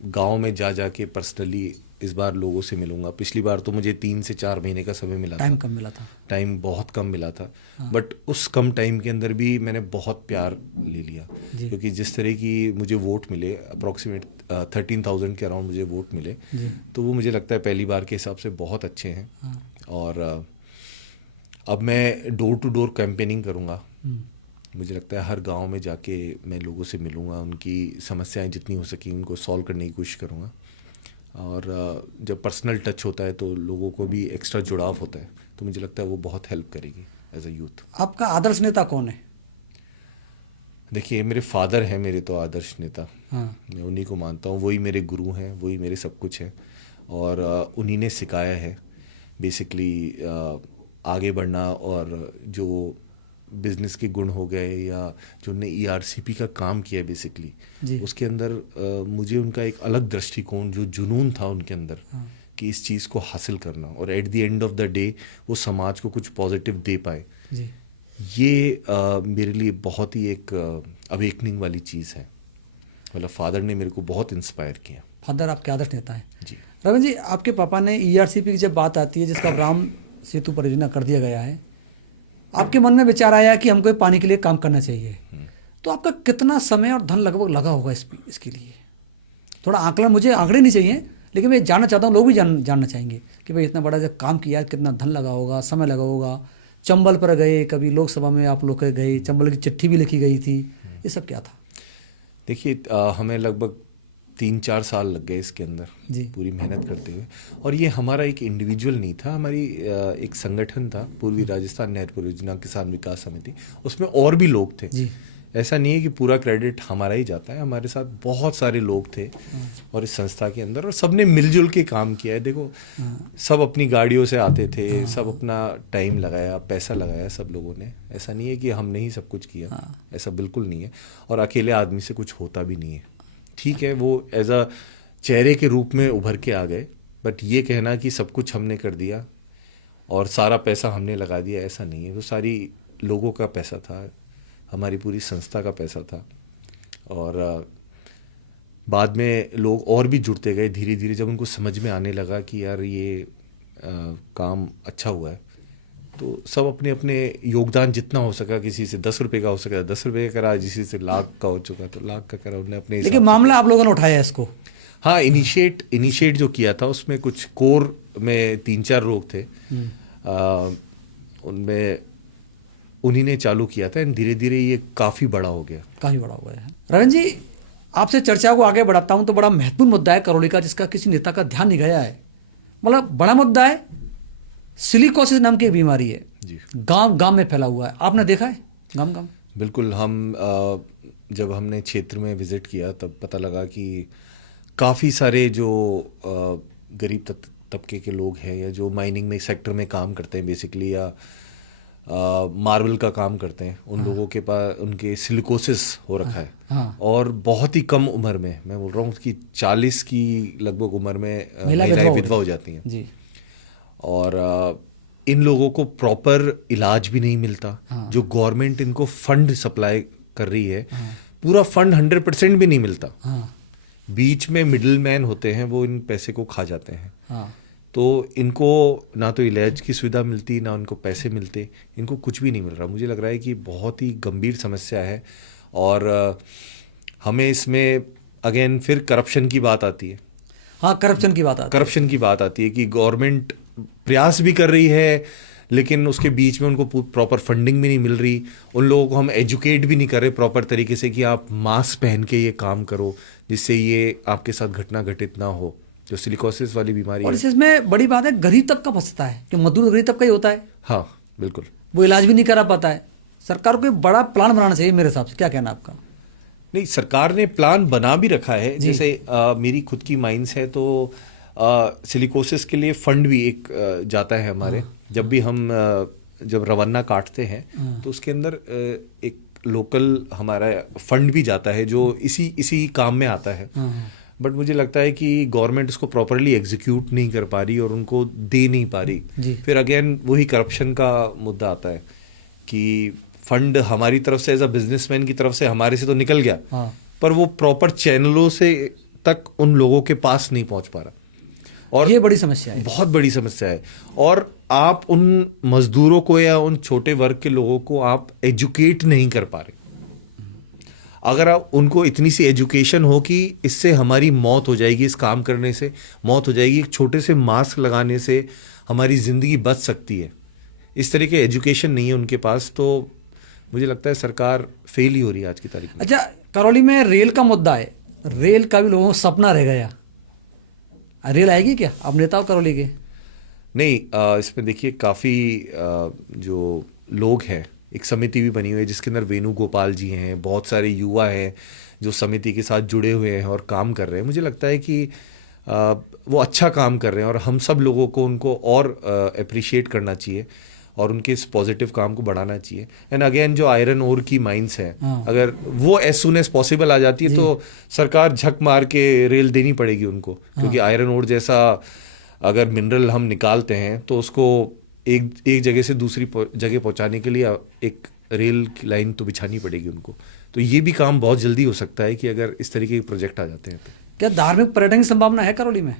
गांव में जा के पर्सनली इस बार लोगों से मिलूंगा। पिछली बार तो मुझे 3 से 4 महीने का समय मिला टाइम था, कम मिला था। टाइम बहुत कम मिला था, बट उस कम टाइम के अंदर भी मैंने बहुत प्यार ले लिया, जी। क्योंकि जिस तरह की मुझे वोट मिले, अप्रॉक्सीमेट 13,000 के अराउंड मुझे वोट मिले, तो वो मुझे लगता है पहली बार के हिसाब से बहुत अच्छे हैं। और अब मैं डोर टू डोर कैंपेनिंग करूँगा। मुझे लगता है हर गांव में जाके मैं लोगों से मिलूंगा, उनकी समस्याएं जितनी हो सकी उनको सॉल्व करने की कोशिश करूंगा। और जब पर्सनल टच होता है तो लोगों को भी एक्स्ट्रा जुड़ाव होता है, तो मुझे लगता है वो बहुत हेल्प करेगी एज अ यूथ। आपका आदर्श नेता कौन है? देखिए, मेरे फादर हैं मेरे तो आदर्श नेता। हाँ। मैं उन्हीं को मानता हूँ, वही मेरे गुरु हैं, वही मेरे सब कुछ है। और उन्हीं ने सिखाया है बेसिकली आगे बढ़ना, और जो बिजनेस के गुण हो गए या जो उन्होंने ERCP का काम किया बेसिकली, उसके अंदर मुझे उनका एक अलग दृष्टिकोण, जो जुनून था उनके अंदर, कि इस चीज़ को हासिल करना और at the end of the day वो समाज को कुछ पॉजिटिव दे पाए, ये मेरे लिए बहुत ही एक अवेकनिंग वाली चीज़ है। मतलब फादर ने मेरे को बहुत इंस्पायर किया। फादर आपके आदर्श नेता है जी। रविंद्र जी, आपके पापा ने ERCP की जब बात आती है, जिसका राम सेतु परियोजना कर दिया गया है, आपके मन में विचार आया कि हमको पानी के लिए काम करना चाहिए, तो आपका कितना समय और धन लगभग लगा होगा इसके लिए? थोड़ा आंकलन, मुझे आंकड़े नहीं चाहिए, लेकिन मैं जानना चाहता हूँ, लोग भी जानना चाहेंगे कि भाई इतना बड़ा जब काम किया, कितना धन लगा होगा, समय लगा होगा। चंबल पर गए, कभी लोकसभा में आप लोग गए, चंबल की चिट्ठी भी लिखी गई थी, ये सब क्या था? देखिए, हमें लगभग 3-4 साल लग गए इसके अंदर पूरी मेहनत करते हुए। और ये हमारा एक इंडिविजुअल नहीं था, हमारी एक संगठन था, पूर्वी राजस्थान नहर परियोजना किसान विकास समिति। उसमें और भी लोग थे। ऐसा नहीं है कि पूरा क्रेडिट हमारा ही जाता है, हमारे साथ बहुत सारे लोग थे और इस संस्था के अंदर, और सबने मिलजुल के काम किया है। देखो, सब अपनी गाड़ियों से आते थे, सब अपना टाइम लगाया, पैसा लगाया सब लोगों ने। ऐसा नहीं है कि हमने ही सब कुछ किया, ऐसा बिल्कुल नहीं है। और अकेले आदमी से कुछ होता भी नहीं है। ठीक है, वो एज अ चेहरे के रूप में उभर के आ गए, बट ये कहना कि सब कुछ हमने कर दिया और सारा पैसा हमने लगा दिया, ऐसा नहीं है। वो सारी लोगों का पैसा था, हमारी पूरी संस्था का पैसा था। और बाद में लोग और भी जुड़ते गए धीरे धीरे, जब उनको समझ में आने लगा कि यार ये काम अच्छा हुआ है, तो सब अपने अपने योगदान जितना हो सका, किसी से 10 रुपये का हो सका 10 रुपये का करा, किसी से लाख का हो चुका तो लाख का करा, उन्होंने अपने। लेकिन मामला आप लोगों ने उठाया इसको? हाँ, इनिशिएट जो किया था उसमें कुछ कोर में 3-4 लोग थे, उनमें उन्हीं ने चालू किया था, एंड धीरे धीरे ये काफ़ी बड़ा हो गया। काफ़ी बड़ा हो गया है। रविंद्र जी, आपसे चर्चा को आगे बढ़ाता हूँ तो बड़ा महत्वपूर्ण मुद्दा है करौली का, जिसका किसी नेता का ध्यान नहीं गया है। मतलब बड़ा मुद्दा है, सिलिकोसिस नाम की एक बीमारी है जी, गांव गांव में फैला हुआ है। आपने देखा है गांव गांव? बिल्कुल। हम जब हमने क्षेत्र में विजिट किया तब पता लगा कि काफ़ी सारे जो गरीब तबके के लोग हैं, या जो माइनिंग में सेक्टर में काम करते हैं बेसिकली, या मार्बल का काम करते हैं, उन लोगों के पास उनके सिलिकोसिस हो रखा है। और बहुत ही कम उम्र में, मैं बोल रहा हूँ कि 40 की लगभग उम्र में महिलाएं विधवा हो जाती हैं जी। और इन लोगों को प्रॉपर इलाज भी नहीं मिलता। जो गवर्नमेंट इनको फंड सप्लाई कर रही है, पूरा फंड 100% भी नहीं मिलता। बीच में मिडिल मैन होते हैं, वो इन पैसे को खा जाते हैं। तो इनको ना तो इलाज की सुविधा मिलती, ना उनको पैसे मिलते, इनको कुछ भी नहीं मिल रहा। मुझे लग रहा है कि बहुत ही गंभीर समस्या है। और हमें इसमें अगेन फिर करप्शन की बात आती है। हाँ, करप्शन की बात आती है कि गवर्नमेंट प्रयास भी कर रही है, लेकिन उसके बीच में उनको प्रॉपर फंडिंग भी नहीं मिल रही। उन लोगों को हम एजुकेट भी नहीं कर रहे प्रॉपर तरीके से कि आप मास्क पहन के ये काम करो, जिससे ये आपके साथ घटना घटित ना हो, जो सिलिकोसिस वाली बीमारी और इसमें बड़ी बात है, गरीब तबका फंसता है, कि मजदूर गरीब तबका ही होता है। हाँ बिल्कुल, वो इलाज भी नहीं करा पाता है। सरकार को एक बड़ा प्लान बनाना चाहिए मेरे हिसाब से, क्या कहना आपका? नहीं, सरकार ने प्लान बना भी रखा है। जैसे मेरी खुद की माइंस है, तो सिलिकोसिस के लिए फंड भी एक जाता है हमारे। जब भी हम जब रवन्ना काटते हैं तो उसके अंदर एक लोकल हमारा फंड भी जाता है, जो इसी काम में आता है। बट मुझे लगता है कि गवर्नमेंट इसको प्रॉपरली एग्जीक्यूट नहीं कर पा रही और उनको दे नहीं पा रही। फिर अगेन वही करप्शन का मुद्दा आता है कि फंड हमारी तरफ से एज अ बिजनेसमैन की तरफ से हमारे से तो निकल गया, हाँ। पर वो प्रॉपर चैनलों से तक उन लोगों के पास नहीं पहुंच पा रहा, और ये बड़ी समस्या है। बहुत बड़ी समस्या है। और आप उन मजदूरों को या उन छोटे वर्ग के लोगों को आप एजुकेट नहीं कर पा रहे। अगर आप उनको इतनी सी एजुकेशन हो कि इससे हमारी मौत हो जाएगी, इस काम करने से मौत हो जाएगी, एक छोटे से मास्क लगाने से हमारी ज़िंदगी बच सकती है, इस तरह के एजुकेशन नहीं है उनके पास, तो मुझे लगता है सरकार फेल ही हो रही है आज की तारीख में। अच्छा, करौली में रेल का मुद्दा है, रेल का भी लोगों को सपना रह गया। रेल आएगी क्या? आप नेता हो करौली के। नहीं, इसमें देखिए काफ़ी जो लोग हैं, एक समिति भी बनी हुई है जिसके अंदर वेणुगोपाल जी हैं, बहुत सारे युवा हैं जो समिति के साथ जुड़े हुए हैं और काम कर रहे हैं। मुझे लगता है कि वो अच्छा काम कर रहे हैं और हम सब लोगों को उनको और अप्रिशिएट करना चाहिए और उनके इस पॉजिटिव काम को बढ़ाना चाहिए। एंड अगेन जो आयरन ओर की माइंस हैं, अगर वो एज सुन एज पॉसिबल आ जाती है तो सरकार झक मार के रेल देनी पड़ेगी उनको, क्योंकि आयरन ओर जैसा अगर मिनरल हम निकालते हैं तो उसको एक जगह से दूसरी जगह पहुंचाने के लिए एक रेल की लाइन तो बिछानी पड़ेगी उनको। तो ये भी काम बहुत जल्दी हो सकता है कि अगर इस तरीके के प्रोजेक्ट आ जाते हैं तो। क्या धार्मिक पर्यटन की संभावना है करौली में?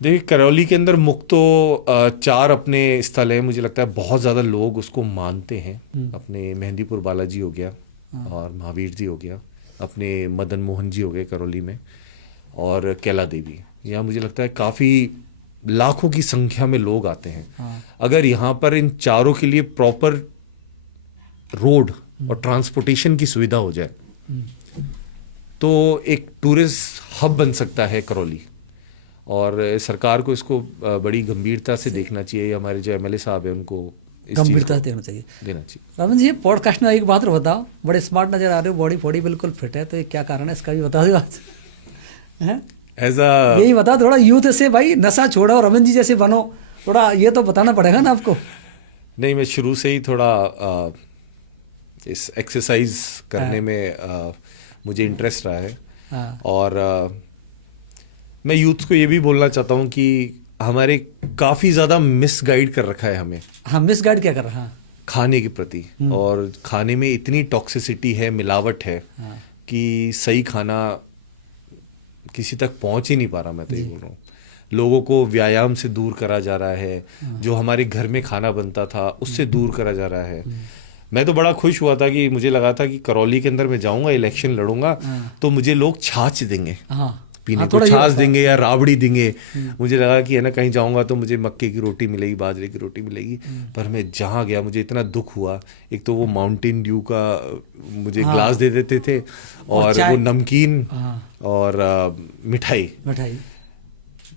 देखिए, करौली के अंदर मुख्य तो 4 अपने स्थल हैं। मुझे लगता है बहुत ज़्यादा लोग उसको मानते हैं। अपने मेहंदीपुर बालाजी हो गया और महावीर जी हो गया, अपने मदन मोहन जी हो गए करौली में, और कैला देवी। यहाँ मुझे लगता है काफ़ी लाखों की संख्या में लोग आते हैं। अगर यहाँ पर इन चारों के लिए प्रॉपर रोड और ट्रांसपोर्टेशन की सुविधा हो जाए तो एक टूरिस्ट हब बन सकता है करौली, और सरकार को इसको बड़ी गंभीरता से देखना चाहिए। हमारे जो एमएलए साहब हैं उनको इस गंभीरता से देना चाहिए। चाहिए। जी, पॉडकास्ट में एक बात बताओ, बड़े स्मार्ट नजर आ रहे हो, बॉडी बॉडी बिल्कुल फिट है, तो ये क्या कारण है इसका भी बता दो आज। यही बता, थोड़ा यूथ से भाई नशा छोड़ो, रमन जी जैसे बनो, थोड़ा ये तो बताना पड़ेगा ना आपको। नहीं, मैं शुरू से ही थोड़ा इस एक्सरसाइज करने में मुझे इंटरेस्ट रहा है। और मैं यूथ को ये भी बोलना चाहता हूँ कि हमारे काफ़ी ज़्यादा मिसगाइड कर रखा है हमें। हाँ, मिसगाइड क्या कर रहा है? खाने के प्रति, और खाने में इतनी टॉक्सिसिटी है, मिलावट है कि सही खाना किसी तक पहुंच ही नहीं पा रहा। मैं तो ये बोल रहा हूँ, लोगों को व्यायाम से दूर करा जा रहा है, जो हमारे घर में खाना बनता था उससे दूर करा जा रहा है। मैं तो बड़ा खुश हुआ था कि मुझे लगा था कि करौली के अंदर मैं जाऊंगा, इलेक्शन लड़ूंगा तो मुझे लोग छाछ देंगे, पीने को छाछ देंगे या राबड़ी देंगे। मुझे लगा कि है ना, कहीं जाऊंगा तो मुझे मक्के की रोटी मिलेगी, बाजरे की रोटी मिलेगी। पर मैं जहाँ गया मुझे इतना दुख हुआ। एक तो वो माउंटेन ड्यू का मुझे ग्लास दे देते थे, और वो नमकीन और मिठाई।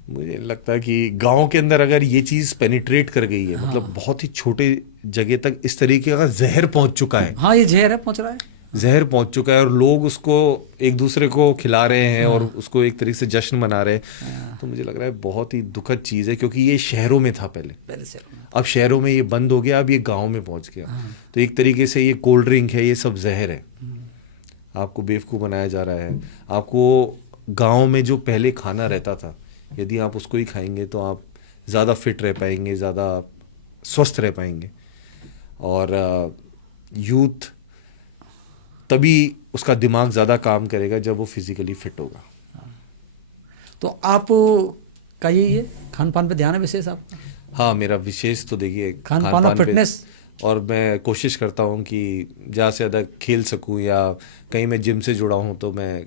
मुझे लगता है कि गांव के अंदर अगर ये चीज़ पेनिट्रेट कर गई है, मतलब बहुत ही छोटे जगह तक इस तरीके का जहर पहुंच चुका है। हाँ, ये जहर है, पहुंच रहा है, जहर पहुंच चुका है, और लोग उसको एक दूसरे को खिला रहे हैं और उसको एक तरीके से जश्न मना रहे हैं। तो मुझे लग रहा है बहुत ही दुखद चीज़ है, क्योंकि ये शहरों में था पहले शहरों में। अब शहरों में ये बंद हो गया, अब ये गांव में पहुंच गया। तो एक तरीके से ये कोल्ड ड्रिंक है, ये सब जहर है। आपको बेवकूफ़ बनाया जा रहा है। आपको गाँव में जो पहले खाना रहता था, यदि आप उसको ही खाएंगे तो आप ज़्यादा फिट रह पाएंगे, ज़्यादा स्वस्थ रह पाएंगे, और यूथ तभी उसका दिमाग ज़्यादा काम करेगा जब वो फिजिकली फिट होगा। तो आप का ये खान पान पे ध्यान है विशेष आपका? हाँ, मेरा विशेष तो देखिए खान पान और फिटनेस, और मैं कोशिश करता हूँ कि ज़्यादा से ज़्यादा खेल सकूँ, या कहीं मैं जिम से जुड़ा हूँ तो मैं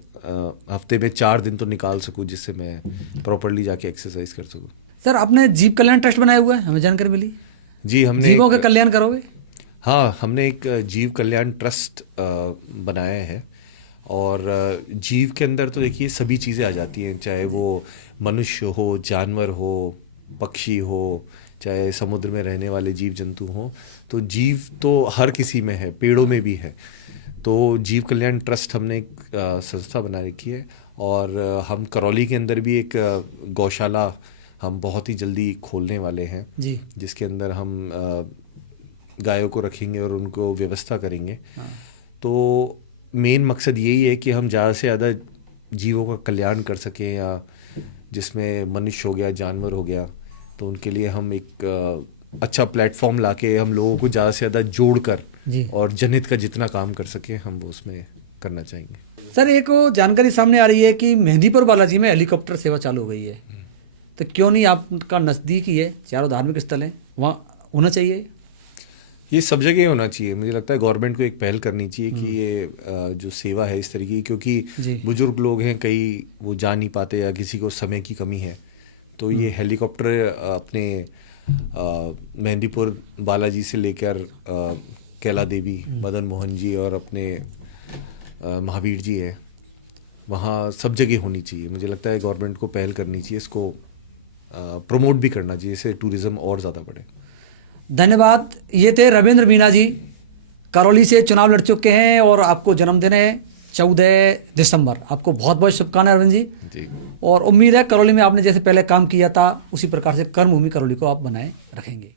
हफ्ते में 4 दिन तो निकाल सकूँ, जिससे मैं प्रॉपरली जाके एक्सरसाइज कर सकूँ। सर, आपने जीव कल्याण ट्रस्ट बनाया हुआ है, हमें जानकारी मिली। जी, हमने जीवों का कल्याण करोगे? हाँ, हमने एक जीव कल्याण ट्रस्ट बनाया है, और जीव के अंदर तो देखिए सभी चीज़ें आ जाती हैं, चाहे वो मनुष्य हो, जानवर हो, पक्षी हो, चाहे समुद्र में रहने वाले जीव जंतु हो। तो जीव तो हर किसी में है, पेड़ों में भी है। तो जीव कल्याण ट्रस्ट हमने एक संस्था बना रखी है, और हम करौली के अंदर भी एक गौशाला हम बहुत ही जल्दी खोलने वाले हैं जी, जिसके अंदर हम गायों को रखेंगे और उनको व्यवस्था करेंगे। तो मेन मकसद यही है कि हम ज़्यादा से ज़्यादा जीवों का कल्याण कर सकें, या जिसमें मनुष्य हो गया, जानवर हो गया, तो उनके लिए हम एक अच्छा प्लेटफॉर्म लाके हम लोगों को ज़्यादा से ज़्यादा जोड़कर जी। और जनहित का जितना काम कर सके हम वो उसमें करना चाहेंगे। सर एक जानकारी सामने आ रही है कि मेहंदीपुर बालाजी में हेलीकॉप्टर सेवा चालू हो गई है, तो क्यों नहीं, आपका नज़दीक ही है, चारों धार्मिक स्थल हैं, वहाँ होना चाहिए। ये सब जगह होना चाहिए। मुझे लगता है गवर्नमेंट को एक पहल करनी चाहिए कि ये जो सेवा है इस तरीके की, क्योंकि बुजुर्ग लोग हैं, कई वो जा नहीं पाते या किसी को समय की कमी है, तो ये हेलीकॉप्टर अपने मेहंदीपुर बालाजी से लेकर कैला देवी, मदन मोहन जी और अपने महावीर जी है, वहाँ सब जगह होनी चाहिए। मुझे लगता है गवर्नमेंट को पहल करनी चाहिए, इसको प्रमोट भी करना चाहिए, इससे टूरिज़्म और ज़्यादा बढ़े। धन्यवाद। ये थे रविंद्र मीना जी, करौली से चुनाव लड़ चुके हैं और आपको जन्मदिन है 14 दिसंबर। आपको बहुत बहुत शुभकामनाएं रविंद्र जी। और उम्मीद है करौली में आपने जैसे पहले काम किया था उसी प्रकार से कर्मभूमि करौली को आप बनाए रखेंगे।